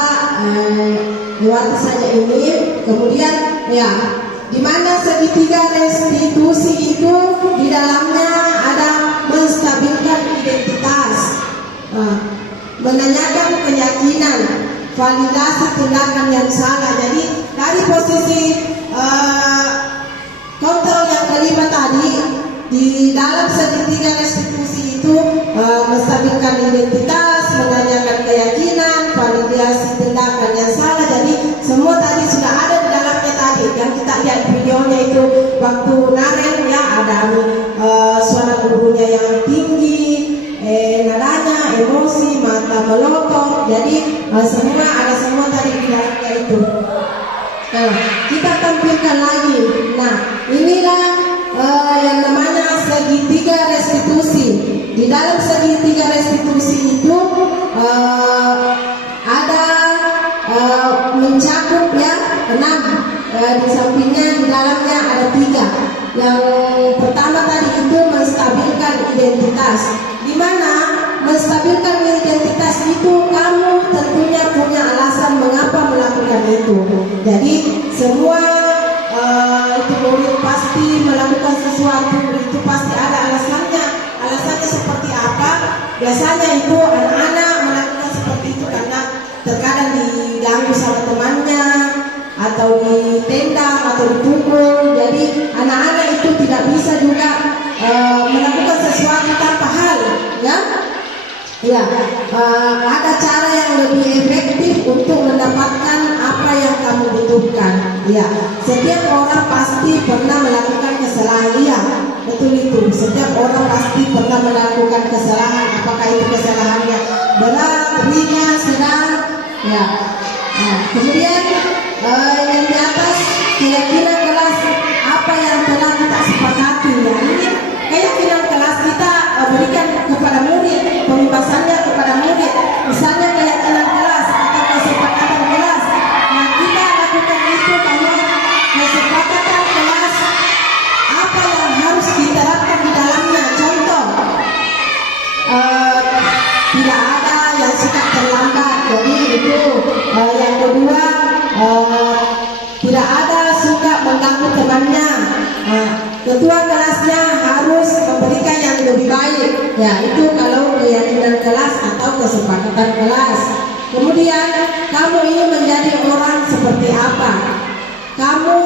lewati saja ini. Kemudian, ya, di mana segitiga restitusi itu di dalamnya ada menstabilkan identitas, menanyakan keyakinan, validasi tindakan yang salah. Jadi dari posisi kontrol yang kelima tadi di dalam segitiga restitusi itu menstabilkan identitas, menanyakan keyakinan, validasi tindakan yang salah. Jadi semua tadi sudah ada di dalamnya tadi yang kita lihat videonya itu waktu Naren, ya, ada yang pertama tadi itu menstabilkan identitas. Di mana menstabilkan identitas itu kamu tentunya punya alasan mengapa melakukan itu. Jadi semua itu murid pasti melakukan sesuatu itu pasti ada alasannya. Alasannya seperti apa? Biasanya itu anak-anak melakukan seperti itu karena terkadang diganggu sama temannya, atau ditendang atau dipukul. Jadi anak-anak itu tidak bisa juga melakukan sesuatu tanpa hal, ya. Ya, ada cara yang lebih efektif untuk mendapatkan apa yang kamu butuhkan. Ya, setiap orang pasti pernah melakukan kesalahan. Iya, betul itu. Setiap orang pasti pernah melakukan kesalahan. Apakah itu kesalahannya berat, ringan, sedang? Ya. Kemudian yang di atas keyakinan kelas apa yang telah kita sepakati. Ya, ini keyakinan kelas kita berikan kepada murid, pembebasannya kepada murid. Misalnya keyakinan kelas atau kesepakatan kelas. Nah, kita lakukan itu bahwa kesepakatan kelas apa yang harus diterapkan di dalamnya. Contoh, tidak ada yang suka terlambat. Jadi itu yang kedua, tidak ada suka mengganggu temannya. Ketua kelasnya harus memberikan yang lebih baik. Ya, itu kalau keyakinan kelas atau kesepakatan kelas. Kemudian kamu ini menjadi orang seperti apa? Kamu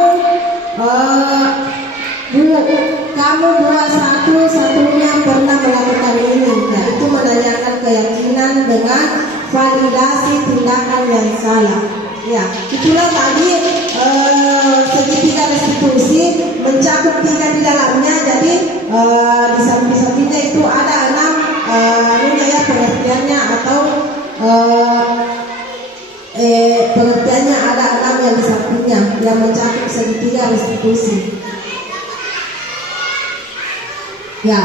buat satu-satunya pernah melakukan ini. Nah, itu menanyakan keyakinan dengan validasi tindakan yang salah. Ya, itulah tadi segitiga restitusi mencakup 3 di dalamnya. Jadi di samping-sampingnya itu ada 6 ya pengertiannya atau pengertiannya ada 6 yang di sampingnya yang mencakup segitiga restitusi. Ya,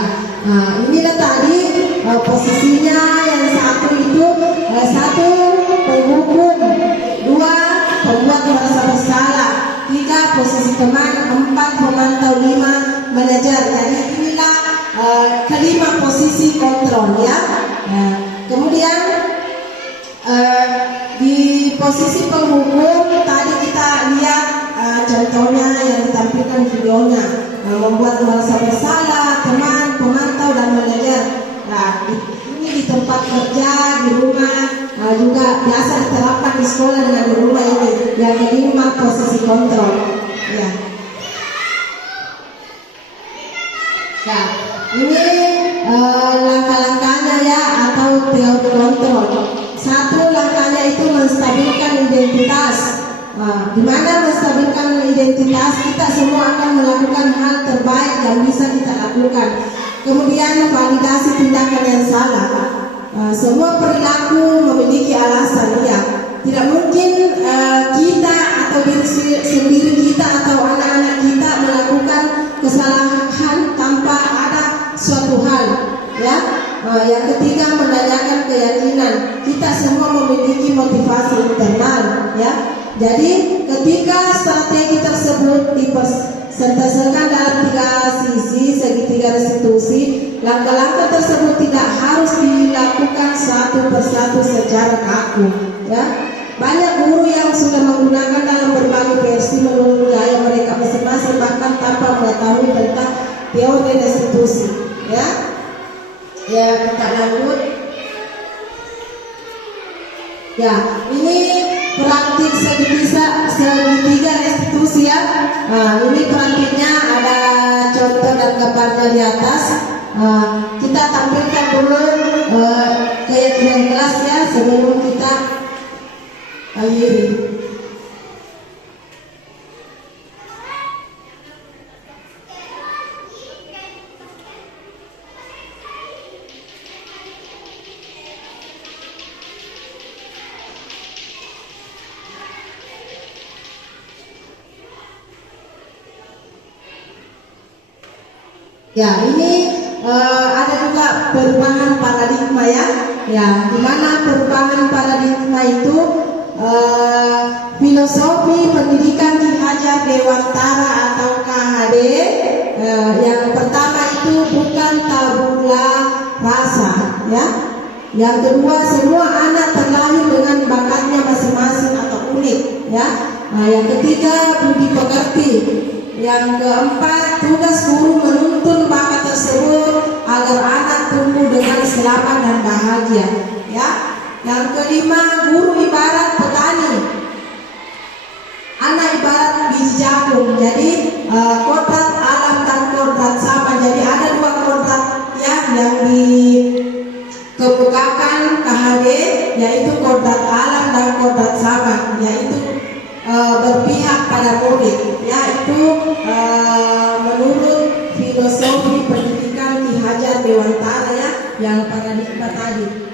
inilah tadi posisinya. Yang satu itu satu penghukum, 2 pembuat merasa bersalah, 3 posisi teman, 4 pemantau, 5 manajer. Jadi inilah kelima posisi kontrol, ya. Kemudian di posisi penghukum tadi kita lihat contohnya yang ditampilkan videonya, membuat merasa bersalah teman, pemantau dan manajer. Nah, ini di tempat kerja, di rumah, juga biasa diterapkan di sekolah dengan di rumah ini. Yang kelima posisi kontrol. Ya. Nah, ini langkah-langkahnya ya atau teori kontrol. Satu langkahnya itu menstabilkan identitas. Di mana menstabilkan identitas, kita semua akan melakukan hal terbaik yang bisa kita lakukan. Kemudian validasi tindakan yang salah. Semua perilaku memiliki alasan, ya. Tidak mungkin kita atau diri sendiri kita atau anak-anak kita melakukan kesalahan tanpa ada suatu hal, ya. Yang ketiga menanyakan keyakinan. Kita semua memiliki motivasi internal, ya. Jadi ketika strategi tersebut dipresentasikan dalam 3 sisi segitiga restitusi, langkah-langkah tersebut tidak harus dilakukan satu persatu secara kaku, ya. Banyak guru yang sudah menggunakan dalam berbagai versi menurut gaya mereka masing-masing, bahkan tanpa mengetahui tentang teori restitusi, ya. Ya, kita lanjut. Ya, ini praktik segitiga restitusi, ya. Ini praktiknya ada contoh dan gambarnya di atas. Kita tampilkan dulu keyakinan kelas, ya, sebelum kita akhiri. Ya, ini ada juga perubahan paradigma, ya. Ya, di mana perubahan paradigma itu filosofi pendidikan Ki Hajar Dewantara atau KHD yang pertama itu bukan tabula rasa, ya. Yang kedua, semua anak terlahir dengan bakatnya masing-masing atau unik, ya. Yang ketiga, budi pekerti. Yang keempat, tugas guru menuntun bakat tersebut agar anak tumbuh dengan selamat dan bahagia, ya. Yang kelima, guru ibarat petani, anak ibarat biji jagung. Jadi kodrat alam dan kodrat sama. Jadi ada dua kodrat, ya, yang dikemukakan KHD, yaitu kodrat alam dan kodrat sama, yaitu berpihak pada murid, yaitu menurut filosofi pendidikan Ki Hajar Dewantara, ya, yang paradigma tadi.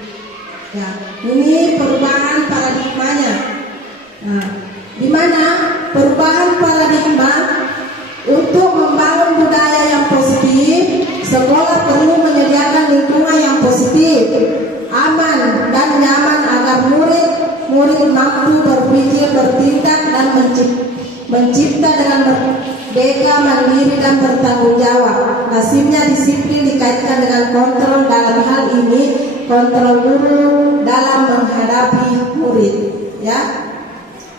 Ya, ini perubahan paradigmanya. Nah, di mana perubahan paradigma untuk membangun budaya yang positif, sekolah perlu menyediakan lingkungan yang positif, aman dan nyaman agar murid mampu berpikir, bertindak dan mencipta dengan merdeka, mandiri dan bertanggung jawab. Nasibnya disiplin dikaitkan dengan kontrol, dalam hal ini kontrol guru dalam menghadapi murid, ya.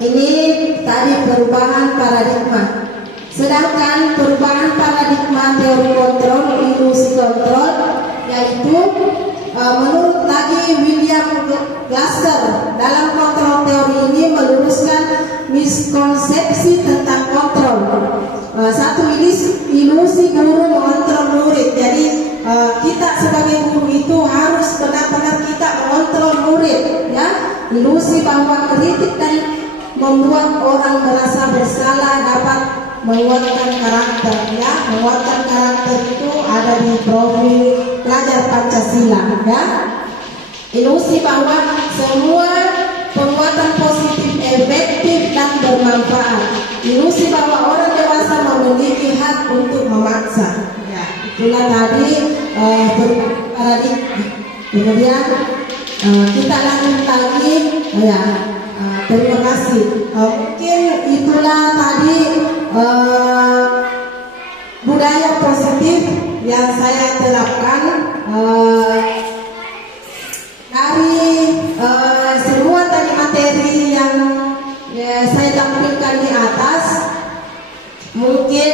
Ini tadi perubahan paradigma. Sedangkan perubahan paradigma teori kontrol, ilusi kontrol, yaitu menurut lagi William Glasser, dalam kontrol teori ini meluruskan miskonsepsi tentang kontrol. Satu, ilusi guru mengontrol murid. Jadi kita sebagai guru itu harus benar-benar kita mengontrol murid, ya. Ilusi bahwa kritik dan membuat orang merasa bersalah dapat menguatkan karakter, ya. Menguatkan karakter itu ada di profil pelajar Pancasila, ya. Ilusi bahwa semua penguatan positif efektif dan bermanfaat. Ilusi bahwa orang dewasa memiliki hak untuk memaksa, ya. Itulah tadi paradigma. Kemudian kita lanjut lagi, ya. Terima kasih. Mungkin itulah tadi budaya positif yang saya terapkan dari semua tadi materi yang saya tampilkan di atas. Mungkin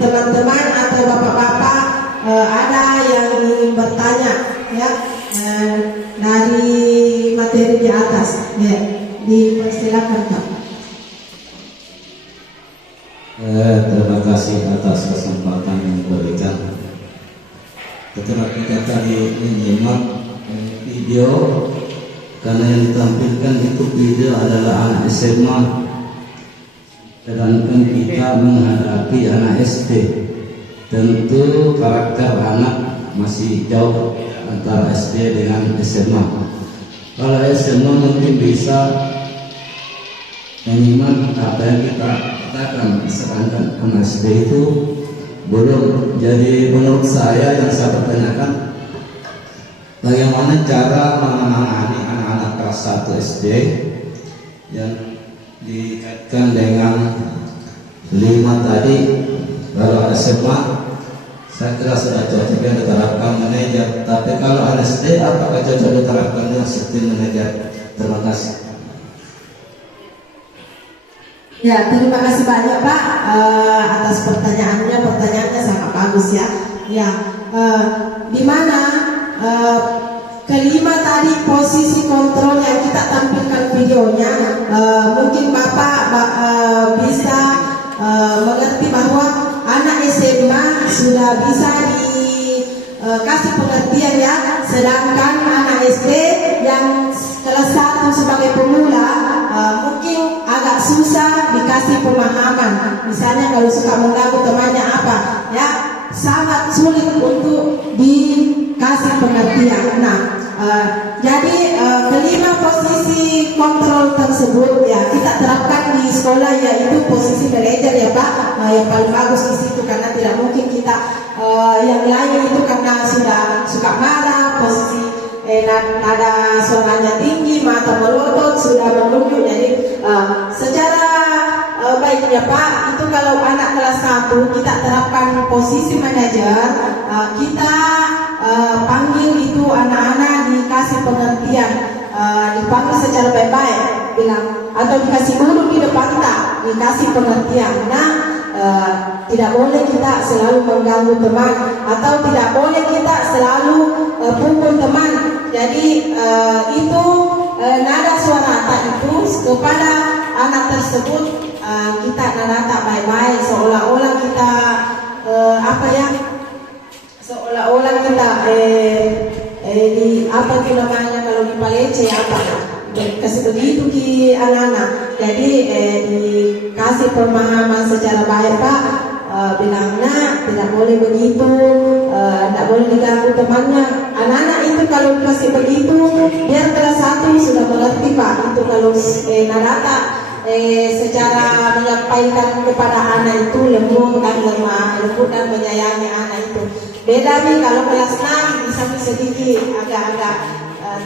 teman-teman atau bapak-bapak ada yang ingin bertanya, ya, dari materi di atas, ya, dipersilakan, Pak. Terima kasih atas kesempatan yang diberikan. Setelah kita tadi menyimak video, karena yang ditampilkan itu video adalah anak SMA, sedangkan kita menghadapi anak SD. Tentu karakter anak masih jauh antara SD dengan SMA. Kalau SMA mungkin bisa menyimak apa yang kita katakan, sedangkan anak SD itu belum. Jadi menurut saya yang saya pertanyakan, bagaimana cara menangani anak-anak kelas 1 SD yang dikaitkan dengan 5 tadi. Kalau SMA saya kira sudah cocok yang diterapkan manajer, tapi kalau anak SD apakah cocok diterapkan dengan sistem manajer? Terima kasih. Ya, terima kasih banyak, Pak, atas pertanyaannya. Pertanyaannya sangat bagus, ya. Ya, di mana kelima tadi posisi kontrol yang kita tampilkan videonya, mungkin Bapak bisa mengerti bahwa anak SMA sudah bisa dikasih pengertian, ya. Sedangkan anak SD yang kelas 1 sebagai pemula mungkin agak susah dikasih pemahaman. Misalnya kalau suka mengganggu temannya apa, ya, sangat sulit untuk dikasih pengertian. Nah, jadi kelima posisi kontrol tersebut, ya, kita terapkan di sekolah, yaitu posisi manajer, ya, Pak. Yang paling bagus di situ, karena tidak mungkin kita yang lain itu karena sudah suka marah, posisi nada suaranya tinggi, mata melotot, sudah menunjuk. Jadi secara baik baiknya Pak, itu kalau anak kelas 1 kita terapkan posisi manajer, kita panggil itu anak-anak dikasih pengertian, dipanggil secara baik-baik, bilang atau dikasih dulu di depan tak, dikasih pengertian. Nah, tidak boleh kita selalu mengganggu teman atau tidak boleh kita selalu pukul teman. Jadi itu nada suara tak itu kepada anak tersebut kita nada baik-baik, seolah-olah kita seolah-olah kita di apa itu namanya kalau di palece apa kasih begitu ki anak-anak. Jadi dikasih pemahaman secara baik Pak, bilangnya tidak boleh begitu, tidak boleh diganggu temannya. Anak-anak itu kalau dikasih begitu biar kelas 1 sudah mengerti Pak. Itu kalau narata secara menyampaikan kepada anak itu lembut dan lemah, lembut dan menyayangi anak itu. Beda nih kalau kelas 6 bisa sedikit agak-agak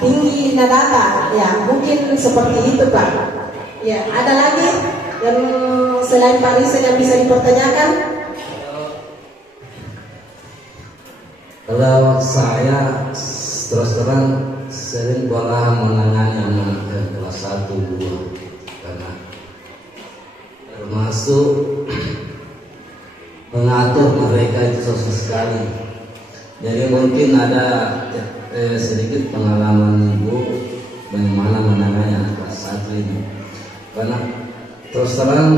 tinggi nadata, ya mungkin seperti itu Pak. Ya, ada lagi yang selain Pak Risa yang bisa dipertanyakan? Kalau saya terus terang sering kewalahan menangani anak kelas 1, 2 karena termasuk mengatur mereka itu susah sekali. Jadi mungkin ada sedikit pengalaman Ibu bagaimana menangani anak kelas 1 ini. Karena terus terang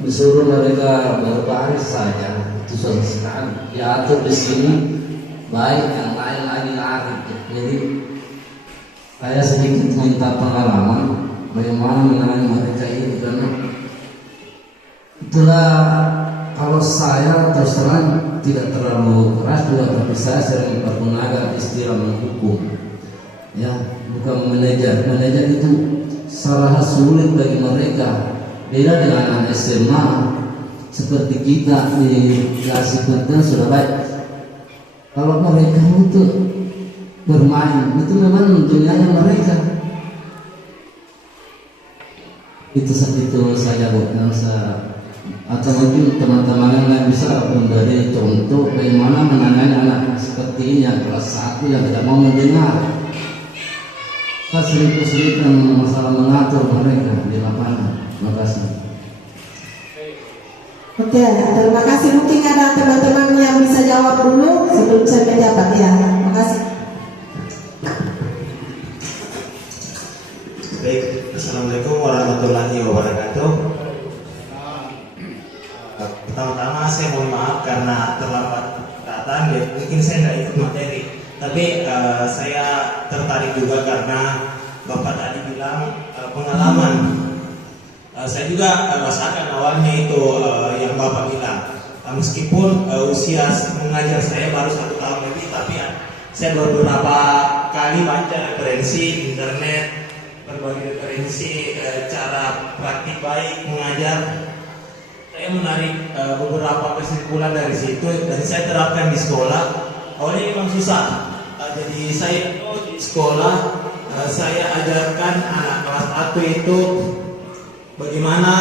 disuruh mereka berbaris saja itu susah sekali. Diatur di sini baik, yang lain lagi lari. Jadi saya sedikit minta pengalaman bagaimana menangani mereka ini, karena itulah kalau saya terus terang tidak terlalu keras juga, tapi saya sering menggunakan istilah menghukum, ya bukan manajer. Manajer itu salah sulit bagi mereka. Beda dengan anak SMA seperti kita dikasih konten sudah baik. Kalau mereka itu bermain itu memang dunianya mereka. Itu saja Bu, atau mungkin teman-teman yang lain bisa memberi contoh bagaimana menangani anak seperti ini yang kelas 1 yang tidak mau mendengar. Kita sering kesulitan masalah mengatur mereka di lapangan. Terima kasih. Oke, terima kasih. Mungkin ada teman-teman yang bisa jawab dulu sebelum saya menjawab ya. Terima kasih. Baik, Assalamualaikum warahmatullahi wabarakatuh. Pertama-tama saya mohon maaf karena terlambat datang, ya mungkin saya tidak ikut materi. Tapi saya tertarik juga karena Bapak tadi bilang pengalaman. Saya juga rasakan awalnya itu yang Bapak bilang. Meskipun usia mengajar saya baru 1 tahun lebih, tapi saya beberapa kali baca referensi internet, berbagai referensi cara praktik baik mengajar. Saya menarik beberapa kesimpulan dari situ dan saya terapkan di sekolah. Awalnya memang susah. Jadi saya di sekolah saya ajarkan anak kelas 1 itu bagaimana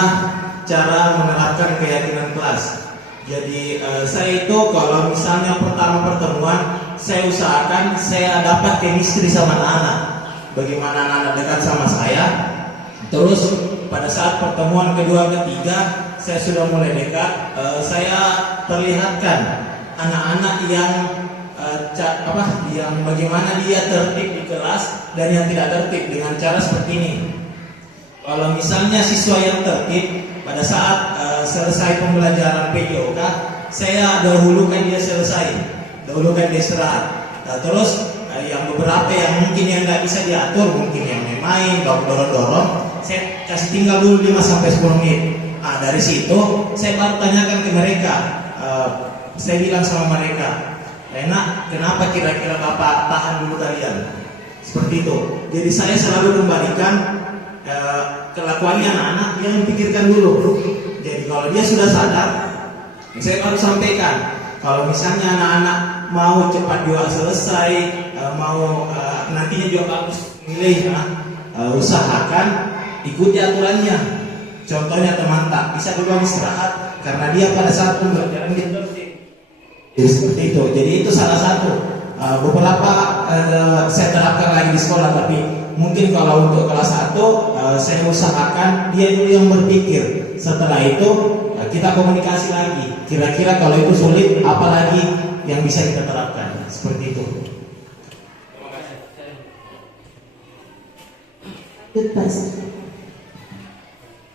cara menerapkan keyakinan kelas. Jadi saya itu kalau misalnya pertama pertemuan saya usahakan saya dapat chemistry sama anak-anak. Bagaimana anak-anak dekat sama saya. Terus pada saat pertemuan kedua ketiga saya sudah mulai dekat, saya perlihatkan anak-anak yang yang bagaimana dia tertib di kelas dan yang tidak tertib dengan cara seperti ini. Kalau misalnya siswa yang tertib pada saat selesai pembelajaran PJOK, saya dahulukan dia selesai, dahulukan dia istirahat. Terus yang beberapa yang mungkin yang nggak bisa diatur, mungkin yang main, dorong-dorong, saya kasih tinggal dulu 5-10 menit. Nah, dari situ saya baru tanyakan ke mereka. Saya bilang sama mereka, "Enak, kenapa kira-kira Bapak tahan dulu kalian?" Seperti itu. Jadi saya selalu kembalikan kelakuannya anak-anak yang dipikirkan dulu. Jadi kalau dia sudah sadar, saya baru sampaikan. Kalau misalnya anak-anak mau cepat juga selesai, mau nantinya juga bagus nilai, usahakan ikuti aturannya. Contohnya teman tak bisa duluan istirahat karena dia pada saat pembelajaran dia tertib. Jadi seperti itu. Jadi itu salah satu beberapa saya terapkan lagi di sekolah, tapi mungkin kalau untuk kelas 1 saya usahakan dia dulu yang berpikir. Setelah itu kita komunikasi lagi. Kira-kira kalau itu sulit, apalagi yang bisa kita terapkan. Seperti itu.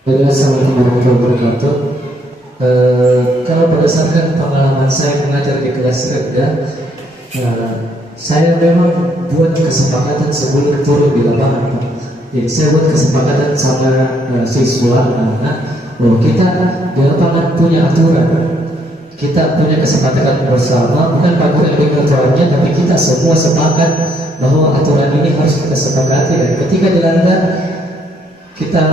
Assalamualaikum warahmatullahi wabarakatuh. Kalau berdasarkan pengalaman saya mengajar di kelas rendah, saya memang buat kesepakatan sebelum turun di lapangan, Pak. Jadi saya buat kesepakatan sama siswa anak-anak bahwa kita di lapangan punya aturan, kita punya kesepakatan bersama, bukan Pak Guru yang bikin aturannya, tapi kita semua sepakat bahwa aturan ini harus kita sepakati, dan ketika dilanggar kita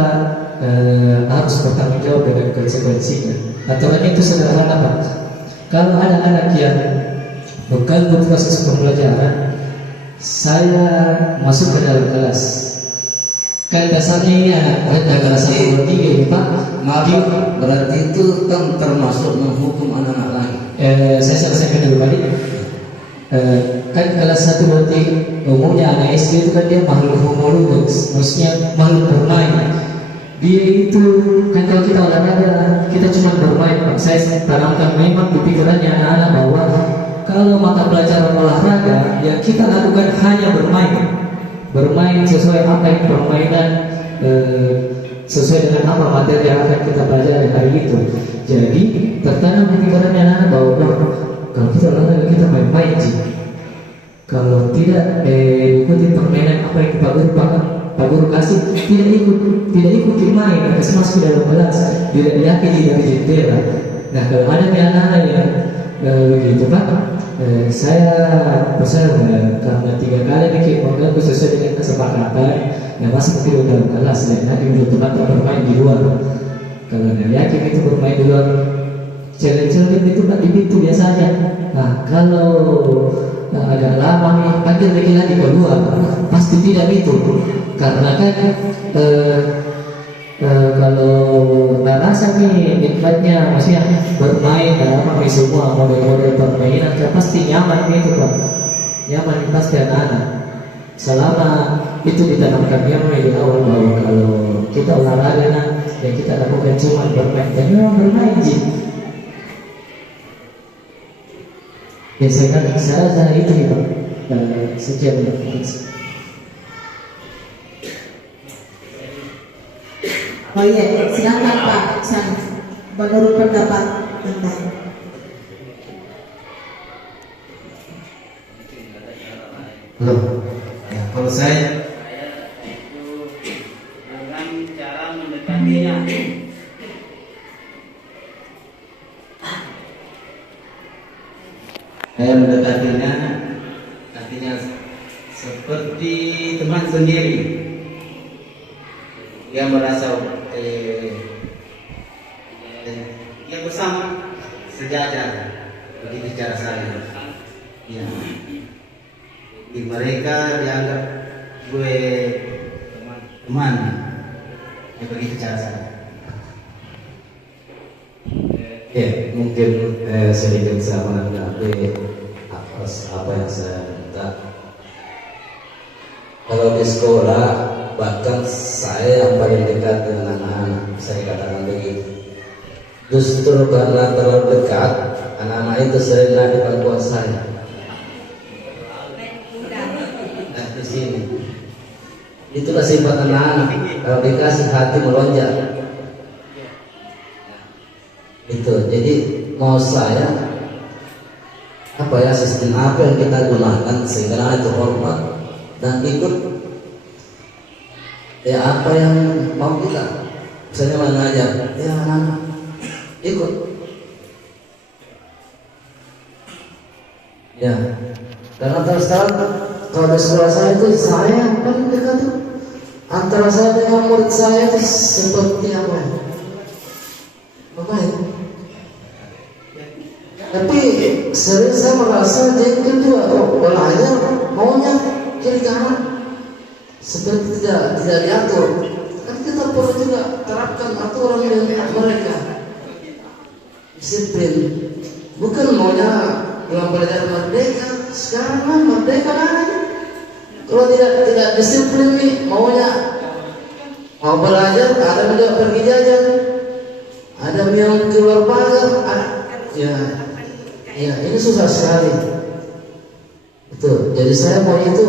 harus bertanggung jawab dengan konsekuensinya. Aturan itu sederhana, Pak. Kalau ada anak yang mengganggu proses pembelajaran, saya masuk ke dalam kelas. Kan dasarnya ini anak rendah kelas 1, 2, 3 ini, Pak. Maaf, berarti itu kan termasuk menghukum anak-anak lain. Saya selesaikan dulu tadi. Kan kelas 1, 2, 3 umumnya anak SD itu kan dia makhluk homologis, maksudnya makhluk bermain. Dia itu kan kalau kita olahraga kita cuma bermain, Pak. Saya tanamkan memang di pikirannya anak-anak bahwa kalau mata pelajaran olahraga yang kita lakukan hanya bermain sesuai apa yang permainan, sesuai dengan apa materi yang akan kita pelajari hari itu. Jadi tertanam di pikirannya anak-anak bahwa kalau kita olahraga kita main-main sih. Kalau tidak ikuti permainan apa yang Pak Guru kasih, tidak ikut main, kasih masuk dalam kelas, tidak diyakini dari jendela. Nah, kalau ada anak-anak yang begitu, Pak, saya pesan karena 3 kali bikin mengganggu sesuai dengan kesepakatan, yang masuk ke dalam kelas, dan nanti untuk tempat bermain di luar. Kalau yakin itu bermain di luar, challenge itu Pak di pintu biasanya. Nah, kalau agak lama nih panggil lagi keluar, pasti tidak itu. Karena kan kalau rasa nih nikmatnya maksudnya bermain dalam semua model-model permainan, pasti nyaman gitu, Pak. Nyaman pasti anak-anak. Selama itu ditanamkan memang di awal bahwa kalau kita olahraga yang kita lakukan cuma bermain, dan memang bermain sih. Ya saya rasa itu ya, Pak. Sekian ya. Oh iya, silakan Pak San, menurut pendapat Anda. Halo. Ya, kalau saya itu dengan cara mendekatinya. Saya mendekatinya artinya seperti teman sendiri. Dia merasa dia bersama sejajar, begitu cara saya. Ya. Di mereka dianggap gue teman, ya begitu cara saya. Ya, mungkin sedikit saya menanggapi apa yang saya minta. Kalau di sekolah, bahkan saya yang paling dekat dengan anak-anak, saya katakan begitu. Justru karena terlalu dekat, anak-anak itu sering di pangkuan saya. Nah, di sini, itulah sifat anak-anak. Kalau dikasih hati melonjak. Itu, jadi mau saya apa ya, sistem apa yang kita gunakan sehingga anak itu hormat dan ikut ya apa yang mau kita. Misalnya mengajar, ya anak-anak ikut. Ya, karena terus terang kalau di sekolah saya itu saya yang paling dekat tuh. Antara saya dengan murid saya itu seperti apa ya? Baik. Tapi sering saya merasa jengkel juga, belajar maunya kiri kanan seperti tidak diatur. Kan kita perlu juga terapkan aturan dan mereka disiplin. Bukan maunya dalam belajar merdeka. Sekarang mah merdeka aja. Kalau tidak disiplin nih, maunya mau belajar, ada juga pergi jajan, ada yang keluar pagar, ya ini susah sekali. Betul. Jadi saya mau itu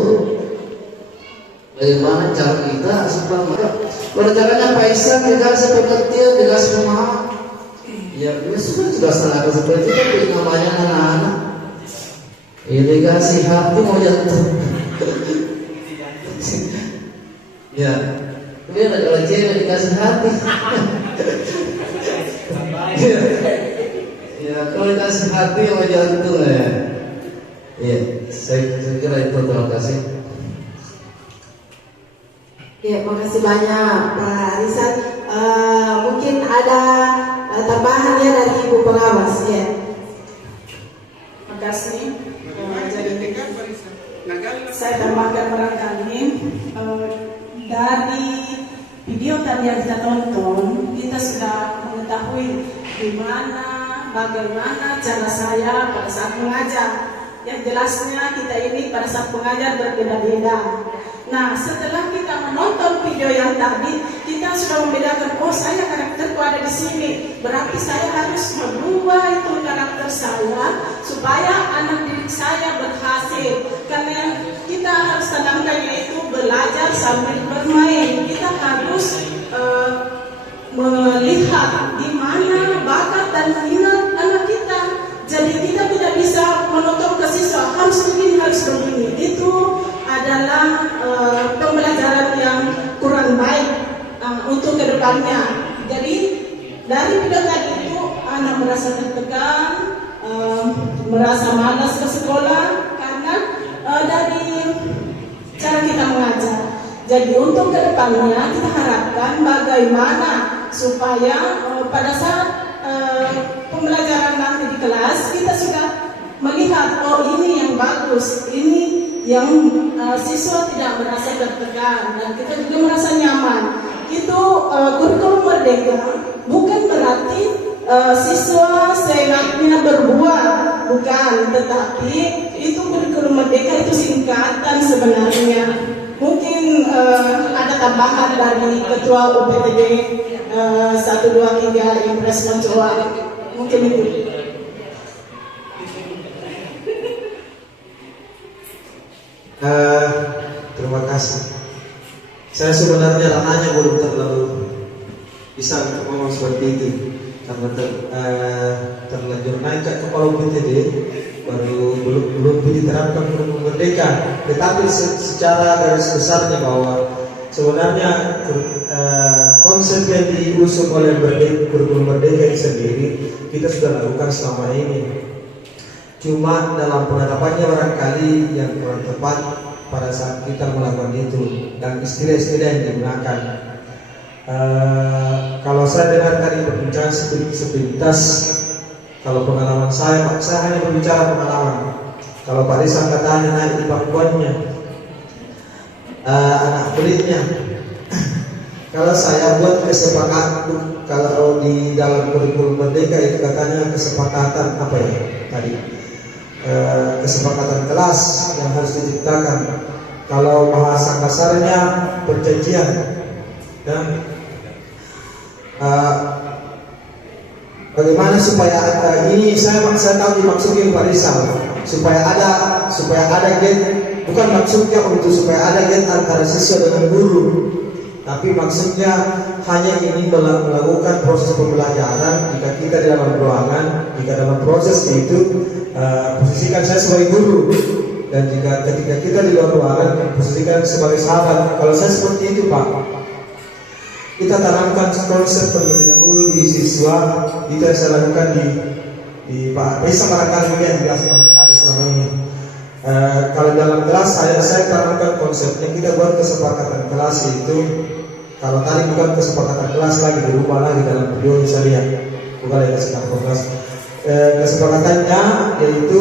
bagaimana cara kita supaya kalau caranya Pak Isan dikasih pengertian, dikasih pemahaman, ya sudah laksanakan seperti itu. Namanya anak-anak ini dikasih hati mau jatuh. Ya, lihat kalau cewek dikasih hati. Ya, kalau dikasih hati mau jantung ya. Iya, saya kira itu. Terima kasih. Ya, makasih banyak Pak Risan. Mungkin ada tambahan ya dari Ibu Pengawas ya. Terima kasih. Jadi saya tambahkan barangkali dari video tadi yang kita tonton, kita sudah mengetahui bagaimana cara saya pada saat mengajar. Yang jelasnya kita ini pada saat mengajar berbeda-beda. Nah, setelah kita menonton video yang tadi, kita sudah membedakan, oh saya karakterku ada di sini, berarti saya harus merubah itu karakter saya supaya anak didik saya berhasil. Karena yang kita harus tanamkan yaitu belajar sambil bermain. Kita harus melihat di mana bakat dan minat anak kita. Jadi kita tidak bisa menuntut ke siswa harus begini, harus begini. Itu adalah pembelajaran yang kurang baik untuk kedepannya. Jadi dari video tadi itu anak merasa tertekan, merasa malas ke sekolah karena dari cara kita mengajar. Jadi untuk kedepannya kita harapkan bagaimana supaya pada saat pembelajaran nanti di kelas kita sudah melihat, oh ini yang bagus, ini yang siswa tidak merasa tertekan dan kita juga merasa nyaman. Itu kurikulum merdeka bukan berarti siswa seenaknya berbuat, bukan, tetapi itu kurikulum merdeka itu singkatan sebenarnya. Mungkin ada tambahan dari Ketua UPTD 123 Impres Moncoa, mungkin itu. Terima kasih. Saya sebenarnya ranahnya belum terlalu bisa ngomong seperti itu karena terlanjur naik ke kepala UPTD, baru belum diterapkan kurikulum merdeka. Tetapi secara garis besarnya bahwa sebenarnya konsep yang diusung oleh kurikulum merdeka ini sendiri kita sudah lakukan selama ini. Cuma dalam penerapannya barangkali yang kurang tepat pada saat kita melakukan itu dan istilah-istilah yang digunakan. Kalau saya dengar tadi perbincangan sepintas, kalau pengalaman saya hanya berbicara pengalaman. Kalau Pak Risan katanya naik di pangkuannya, anak pelitnya. Kalau saya buat kesepakatan, kalau di dalam kurikulum merdeka itu katanya kesepakatan apa ya tadi? Kesepakatan kelas yang harus diciptakan. Kalau bahasa kasarnya perjanjian. Dan bagaimana supaya ini saya tahu dimaksudnya Pak Rizal supaya ada gate, bukan maksudnya untuk supaya ada gate antara siswa dengan guru, tapi maksudnya hanya ini melakukan proses pembelajaran. Jika kita di dalam ruangan, jika dalam proses itu posisikan saya sebagai guru, dan jika ketika kita di luar ruangan posisikan sebagai sahabat. Kalau saya seperti itu Pak, kita tanamkan konsep terlebih dahulu di siswa. Kita saya lakukan di Pak Bisa barangkali yang dijelaskan selama ini. Kalau dalam kelas saya tanamkan konsepnya, kita buat kesepakatan kelas itu. Kalau tadi bukan kesepakatan kelas lagi, dirubah lagi dalam video bisa lihat, bukan lagi kesepakatan kelas. Kesepakatannya yaitu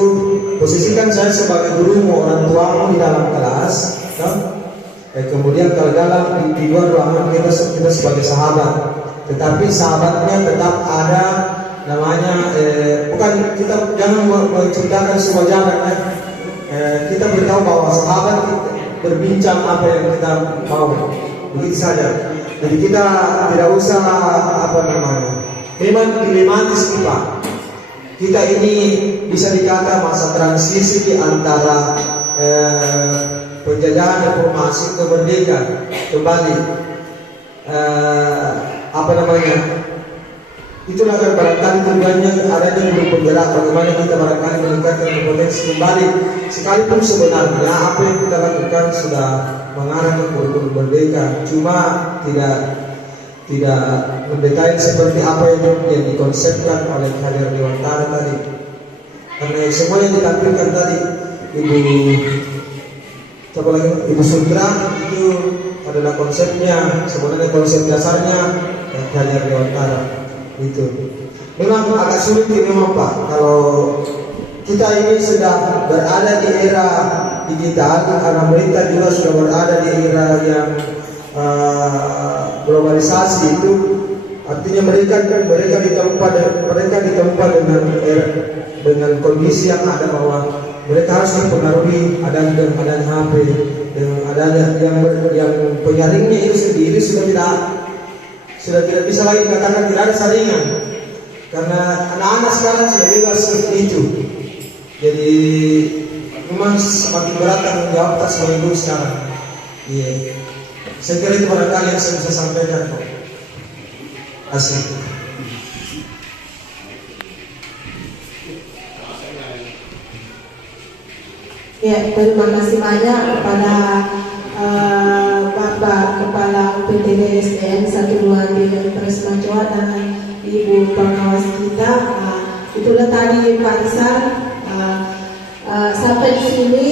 posisikan saya sebagai guru, orang tuamu di dalam kelas, kan? Kemudian kalau dalam di luar ruangan kita sebagai sahabat, tetapi sahabatnya tetap ada namanya, bukan kita jangan menceritakan semua jalan ya. Kita beritahu bahwa sahabat berbincang apa yang kita mau, begitu saja. Jadi kita tidak usah apa namanya, memang dilematis kita ini bisa dikata masa transisi di antara penjajahan reformasi ke merdeka kembali, apa namanya, itulah kan barangkali tujuannya adanya guru penggerak bagaimana kita barangkali meningkatkan kompetensi kembali, sekalipun sebenarnya apa yang kita lakukan sudah mengarah ke kurikulum merdeka, cuma tidak mendetail seperti apa yang dikonsepkan oleh Khadir Dewantara tadi, karena semua yang ditampilkan tadi Ibu Sutra itu adalah konsepnya, sebenarnya konsep dasarnya Khadir Dewantara itu. Memang agak sulit ini Pak, kalau kita ini sudah berada di era digital, karena mereka juga sudah berada di era yang globalisasi itu, artinya mereka ditempa dengan kondisi yang ada bahwa mereka harus dipengaruhi adanya HP, dengan adanya yang penyaringnya itu sendiri sudah tidak bisa lagi dikatakan tidak ada saringan, karena anak-anak sekarang sudah bebas seperti itu. Jadi memang semakin berat tanggung jawab atas ibu sekarang. Iya. Saya kira itu barangkali yang saya bisa sampaikan kok. Asik. Ya, terima kasih banyak kepada Bapak Kepala UPTD-SDN 123 Presma Jawa dan Ibu pengawas kita. Itulah tadi Pak Rizal. Sampai di sini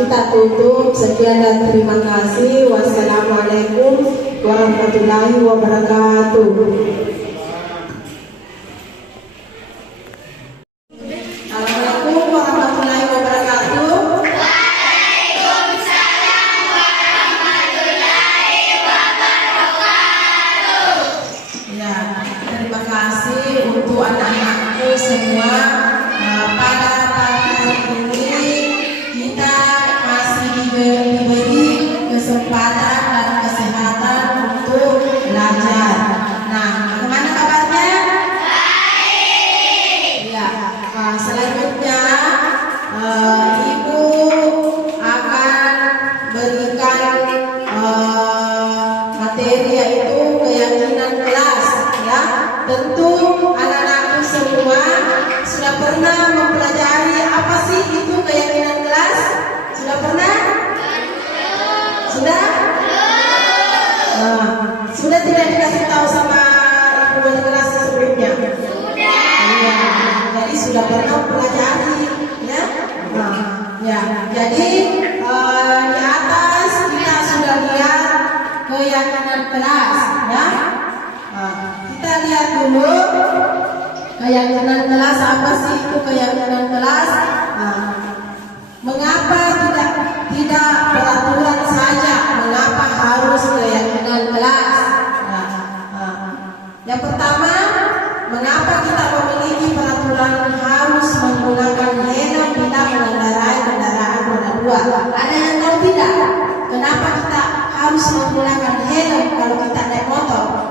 kita tutup. Sekian dan terima kasih. Wassalamualaikum warahmatullahi wabarakatuh. Assalamualaikum warahmatullahi wabarakatuh. Waalaikumsalam warahmatullahi wabarakatuh. Ya, terima kasih untuk anak-anakku semua. Pada pagi ini kita masih diberi kesempatan dan kesehatan untuk belajar. Nah, bagaimana kabarnya? Baik. Ya, selanjutnya Ibu akan berikan materi yaitu keyakinan kelas. Ya, tentu anak-anakku semua sudah pernah mempelajari apa sih itu keyakinan kelas? Sudah pernah? Sudah? Sudah tidak dikasih tahu sama ibu wali kelas sebelumnya? Sudah. Jadi sudah pernah mempelajari, ya? Ya. Jadi di atas kita sudah lihat keyakinan kelas, ya? Kita lihat dulu. Keyakinan kelas, apa sih itu keyakinan kelas? Mengapa tidak peraturan saja? Mengapa harus keyakinan kelas? Yang pertama, mengapa kita memiliki peraturan harus menggunakan helm bila mengendarai kendaraan roda 2? Ada yang tahu tidak? Kenapa kita harus menggunakan helm kalau kita naik motor?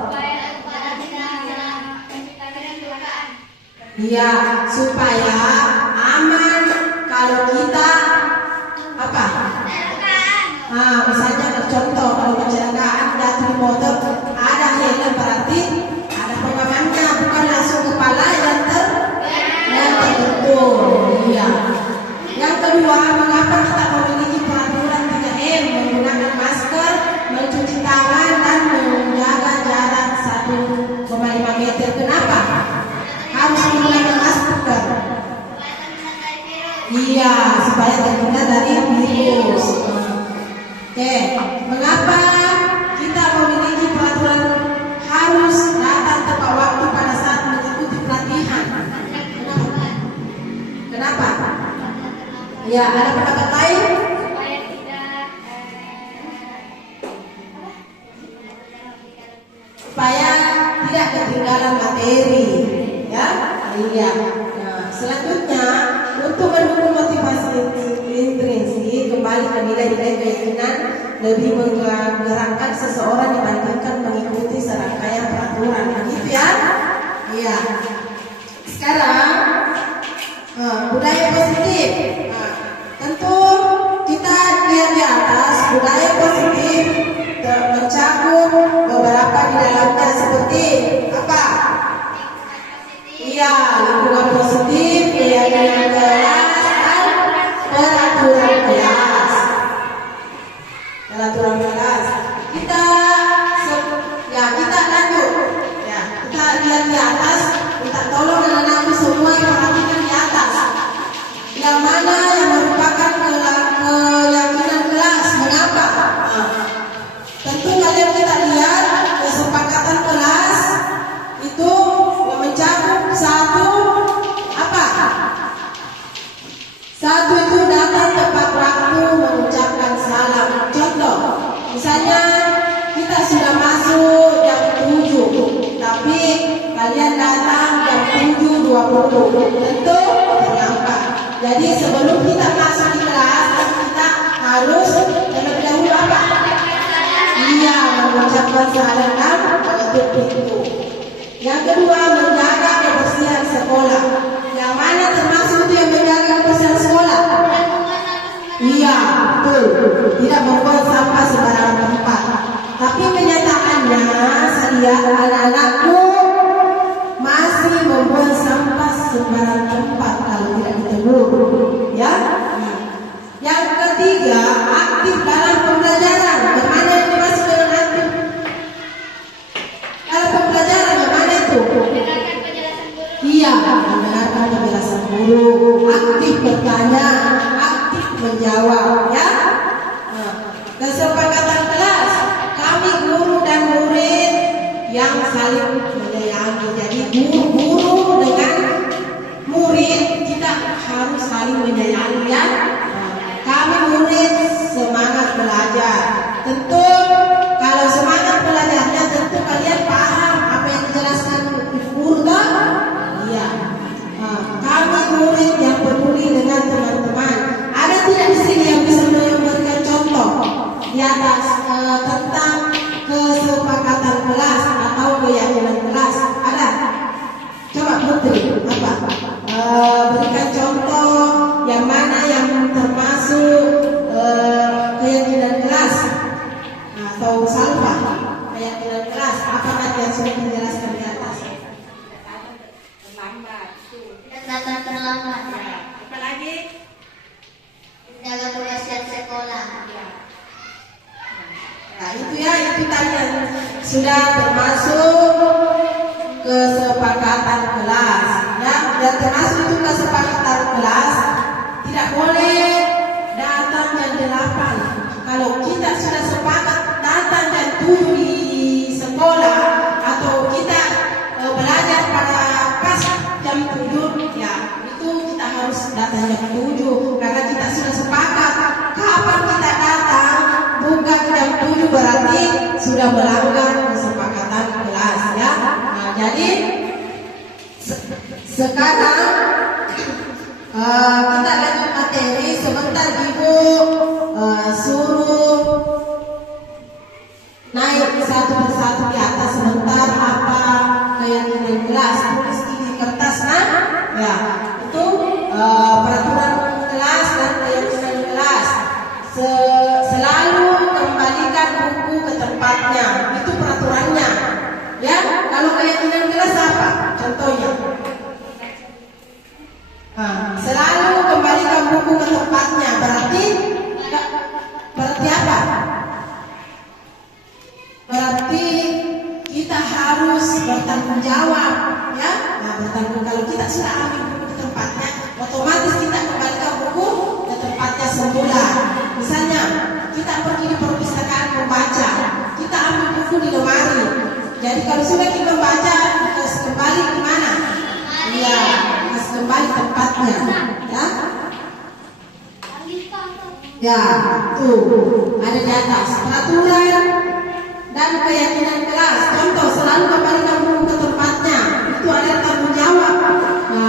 Iya, supaya aman kalau kita apa? Misalnya contoh kalau kecelakaan jatuh di motor, ada helm berarti ada pengamannya, bukan langsung kepala yang tertutup. Iya. Yang kedua, mengapa kita memiliki peraturan 3M, menggunakan masker, mencuci tangan dan menjaga jarak 1,5 meter? Kenapa harus menggunakan masker? Iya, supaya terhindar dari virus. Oke, mengapa kita memiliki peraturan harus datang tepat waktu pada saat mengikuti pelatihan? Kenapa? Ya, ada pendapat lain? dilihat. Nah, selanjutnya untuk mendukung motivasi intrinsik kembali ke nilai-nilai keyakinan lebih menggerakkan seseorang dibandingkan mengikuti serangkaian peraturan. Begitu ya? Iya. Sekarang budaya positif. Tentu kita lihat di atas budaya positif mencakup beberapa di dalamnya seperti apa? Iya, lingkungan positif, keyakinan kelas, dan peraturan kelas. Peraturan kelas. Kita lanjut. Ya, kita lihat di atas. Minta tolong anak-anakku semua perhatikan di atas. Yang mana yang merupakan keyakinan kelas? Mengapa? Tentu kalian kita lihat kesepakatan kelas itu mencakup satu apa? Satu itu datang tepat waktu mengucapkan salam. Contoh, misalnya kita sudah masuk jam 7, tapi kalian datang jam 7.20. Tentu mengapa? Jadi sebelum kita masuk di kelas, kita harus terlebih dahulu apa? Iya, mengucapkan salam dan menutup pintu. Yang kedua, menjaga kebersihan sekolah. Yang mana termasuk itu yang menjaga kebersihan sekolah? Iya, betul. Tidak membuang sampah sembarangan tempat. Tapi kenyataannya, saya lihat anak-anakku masih membuang sampah sembarangan tempat kalau tidak ditegur. Ya. Yang ketiga, aktif dalam pembelajaran. Bagaimana yang dimaksud dengan aktif? Dalam pembelajaran bagaimana itu? Iya, mendengarkan penjelasan guru, aktif bertanya, aktif menjawab, ya. Kesepakatan kelas, kami guru dan murid yang saling menyayangi. Jadi guru dengan murid kita harus saling menyayangi, ya. Kami murid semangat belajar. Tentu kalau semangat belajarnya tentu kalian paham apa yang dijelaskan guru kan? Iya. Kami murid yang peduli dengan teman-teman. Ada tidak di sini yang bisa memberikan contoh di atas tentang kesepakatan kelas atau keyakinan kelas? Ada? Coba Putri, apa? Berikan contoh yang mana yang termasuk keyakinan kelas atau salva keyakinan kelas. Apakah yang sudah dijelaskan di atas? Datang terlambat. Apa lagi? Menjaga kebersihan sekolah. Nah itu ya, itu tadi yang sudah termasuk kesepakatan kelas, ya. Dan termasuk itu kesepakatan kelas tidak boleh datang jam 8. Kalau kita sudah sepakat datang jam 7 di sekolah atau kita belajar pada pas jam 7, ya itu kita harus datang jam 7 karena kita sudah sepakat kapan kita datang. Bukan jam 7 berarti sudah melanggar kesepakatan kelas, ya. Nah, jadi sekarang kita lanjut materi. Sebentar Ibu suruh naik satu persatu di atas sebentar apa keyakinan kelas. Tulis di kertas, nah, ya itu peraturan kelas dan keyakinan kelas. Selalu kembalikan buku ke tempatnya. Itu peraturannya, ya. Kalau keyakinan kelas apa? Contohnya, selalu kembalikan buku ke tempatnya. Berarti apa? Berarti kita harus bertanggung jawab, ya. Nah, bertanggung. Kalau kita sudah ambil buku ke tempatnya, otomatis kita kembalikan buku ke tempatnya semula. Misalnya kita pergi di perpustakaan membaca, kita ambil buku di lemari. Jadi kalau sudah kita membaca, kita kembali ke mana? Iya, harus kembali tempatnya, ya. Ya, tuh ada di atas peraturan dan keyakinan kelas. Contoh, selalu kembalikan buku ke tempatnya. Itu ada tanggung jawab. Nah,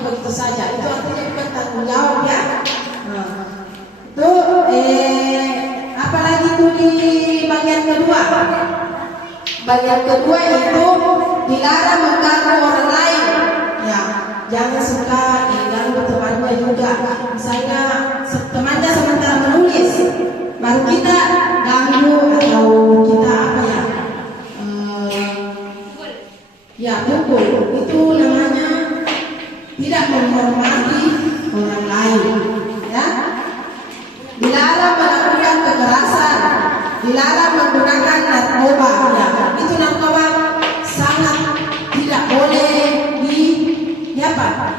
begitu saja. Itu artinya bukan tanggung jawab ya. Itu apalagi itu di bagian kedua. Bagian kedua itu dilarang mengganggu orang lain. Ya, jangan suka diganggu temannya juga. Misalnya temannya sementara menulis, baru kita ganggu atau kita apa ya? Ya pukul. Itu namanya tidak menghormati orang lain. Ya, dilarang melakukan kekerasan, dilarang menggunakan narkoba. Ya, itu narkoba sangat tidak boleh digunakan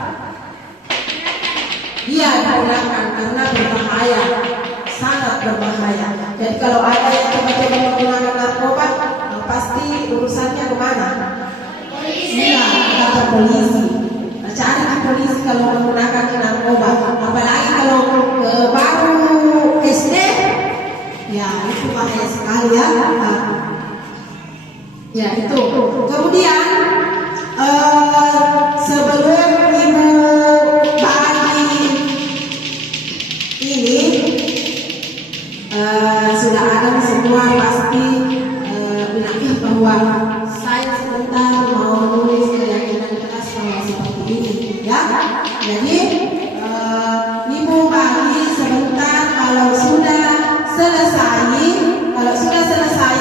karena berbahaya, sangat berbahaya. Jadi kalau ada yang coba-coba menggunakan narkoba, pasti urusannya kemana? Iya, kata polisi. Cari polisi kalau menggunakan narkoba. Apalagi kalau baru SD, ya itu bahaya sekali ya. Ya itu. Kemudian sebelum Ibu bagi ini sudah ada semua pasti bilang bahwa saya sebentar mau menulis keyakinan kelas bahwa seperti ini ya. Jadi Ibu bagi sebentar, kalau sudah selesai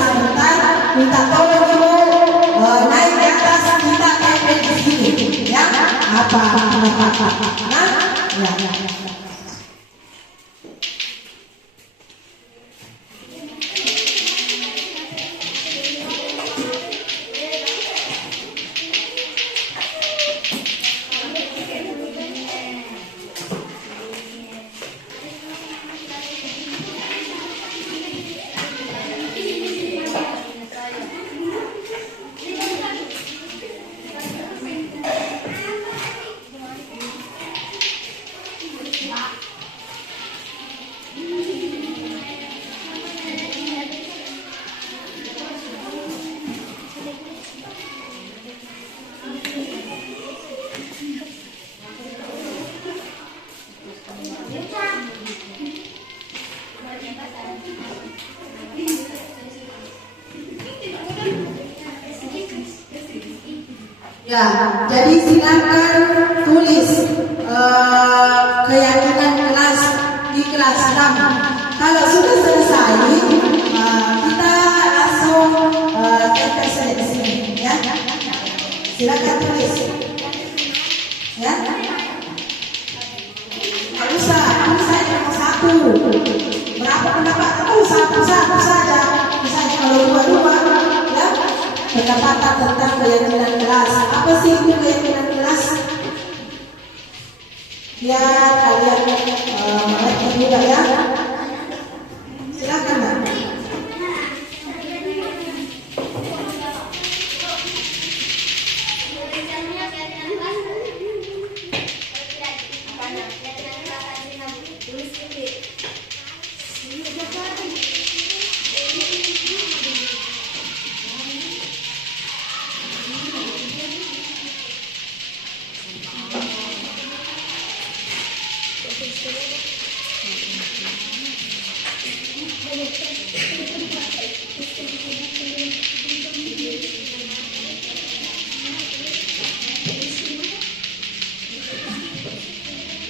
sebentar minta tolong Ibu naik di atas, kita tempel di sini ya. Apa nah ya. Ya, jadi silakan tulis keyakinan kelas di kelas 6. Kalau sudah selesai, kita langsung tempel saja di sini, ya. Silakan tulis, ya. Kalau saya nomor 1, berapa pendapat? Satu saja. Misalnya kalau dua, ya. Pendapatan tentang keyakinan kelas. Apa sih itu keyakinan kelas? Ya kalian mengerti juga ya. Silakan Mbak.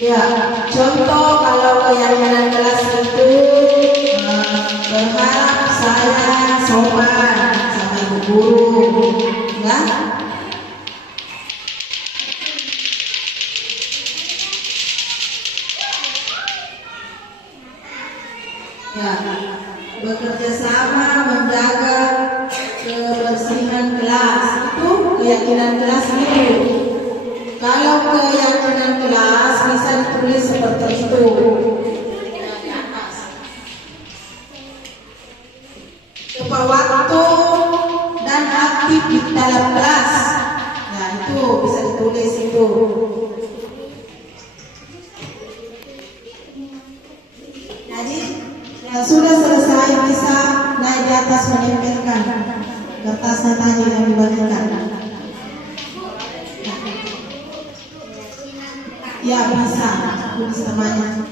Ya, contoh kalau keyakinan kelas itu berharap saya sopan sama ibu guru, ya. Ya, bekerja sama menjaga kebersihan kelas, itu keyakinan kelas itu. Kalau keyakinan kelas bisa ditulis seperti itu di atas. Tepat waktu dan aktif di dalam kelas. Ya itu bisa ditulis itu. Jadi yang sudah selesai bisa naik di atas menempelkan kertasnya tadi yang dibagikan. Ya bisa, tulis namanya.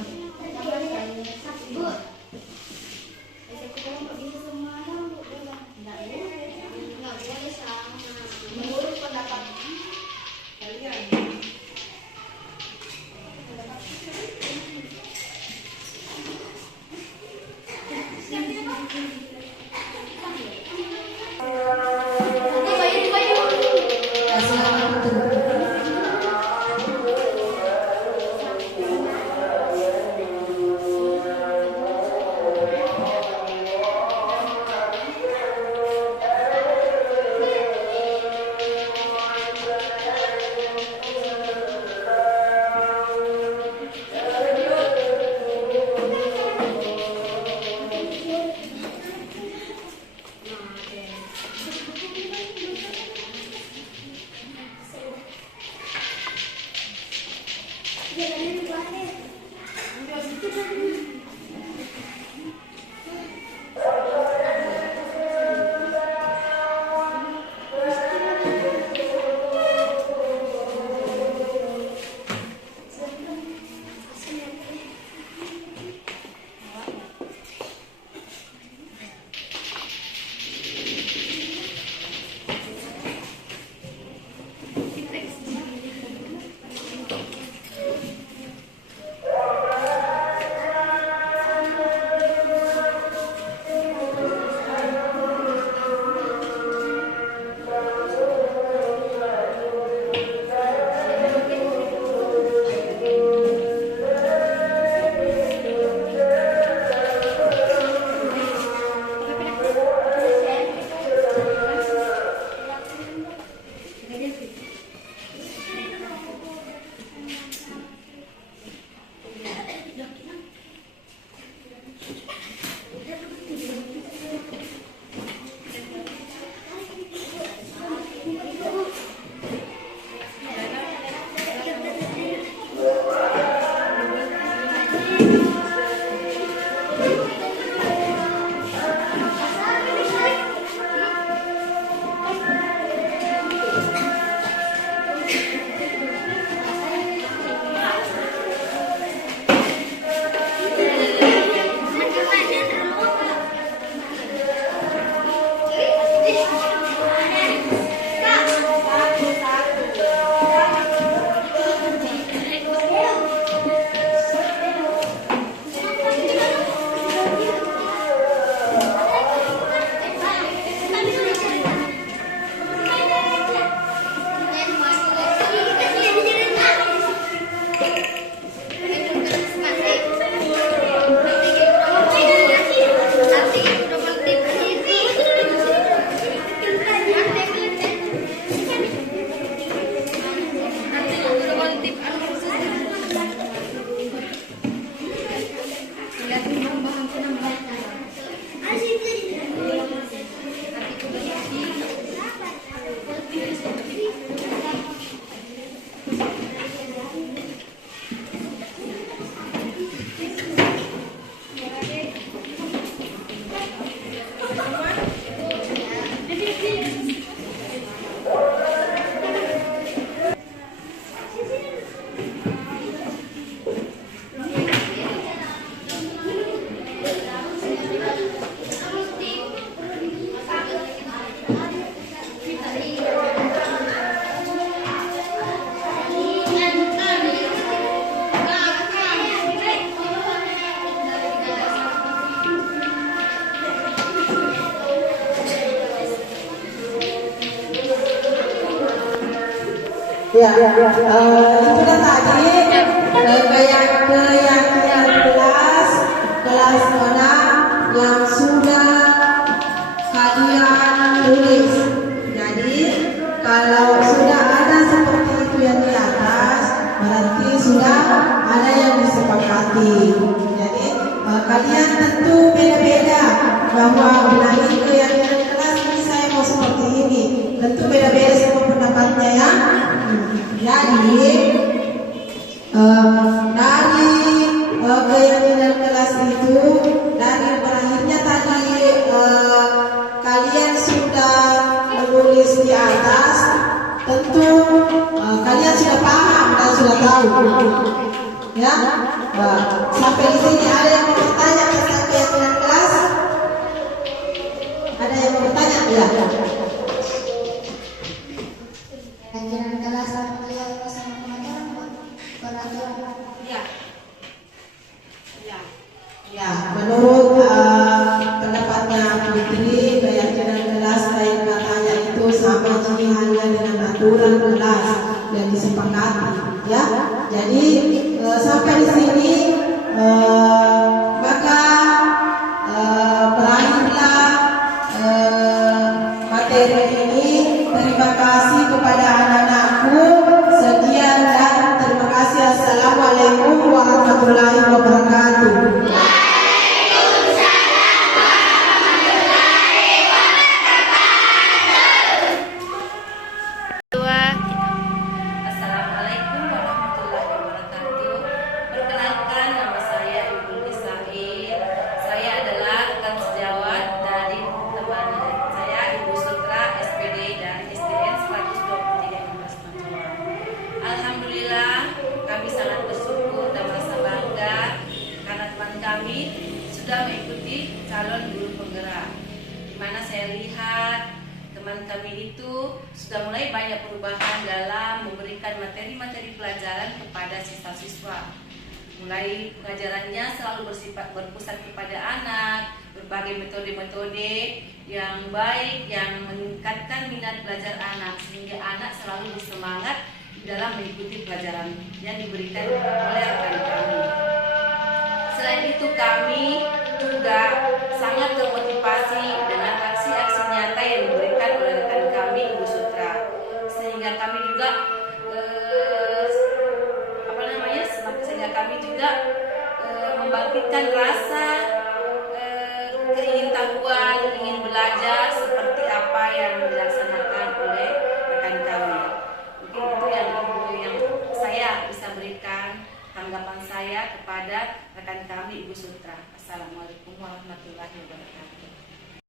Ya, itulah tadi keyakinan kelas mana yang sudah kalian tulis. Jadi kalau sudah ada seperti itu yang di atas, berarti sudah ada yang disepakati. Jadi kalian tentu beda-beda bahwa mengenai keyakinan kelas ini saya mau seperti ini. Tentu beda-beda semua pendapatnya ya. Jadi dari keyakinan kelas itu, dari berakhirnya tadi kalian sudah menulis di atas, tentu kalian sudah paham dan sudah tahu. Ya, sampai di sini ada yang mau bertanya tentang keyakinan kelas? Ada yang mau bertanya? Ya. Keyakinan kelas sama peraturan. Ya. Ya. Ya, menurut pendapatnya Putri, keyakinan kelas lain katanya itu sama hanya dengan aturan kelas yang disepakati. Ya, jadi sampai di sini maka berakhirlah materi ini. Terima kasih kepada anak-anakku. Sekian dan terima kasih. Assalamualaikum warahmatullahi wabarakatuh. Assalamualaikum warahmatullahi wabarakatuh. Perkenalkan, nama saya Ibu Nisair. Saya adalah rekan sejawat dari teman saya Ibu Sutra SPD dan SDN 123 Manjuan. Alhamdulillah, kami sangat bersyukur dan merasa bangga karena teman kami sudah mengikuti calon guru penggerak. Di mana saya lihat teman kami itu sudah mulai banyak perubahan dalam memberikan materi-materi pelajaran kepada siswa-siswa. Mulai pengajarannya selalu bersifat berpusat kepada anak, berbagai metode-metode yang baik yang meningkatkan minat belajar anak sehingga anak selalu bersemangat dalam mengikuti pelajaran yang diberikan oleh rekan kami. Selain itu kami juga sangat termotivasi dengan aksi-aksi nyata yang diberikan oleh rekan kami Ibu Sutra, sehingga kami juga sehingga kami juga membangkitkan rasa keingintahuan, ingin belajar seperti apa yang dilaksanakan oleh rekan kami. Mungkin itu yang saya bisa berikan tanggapan saya kepada rekan kami Ibu Sutra. Assalamualaikum warahmatullahi wabarakatuh.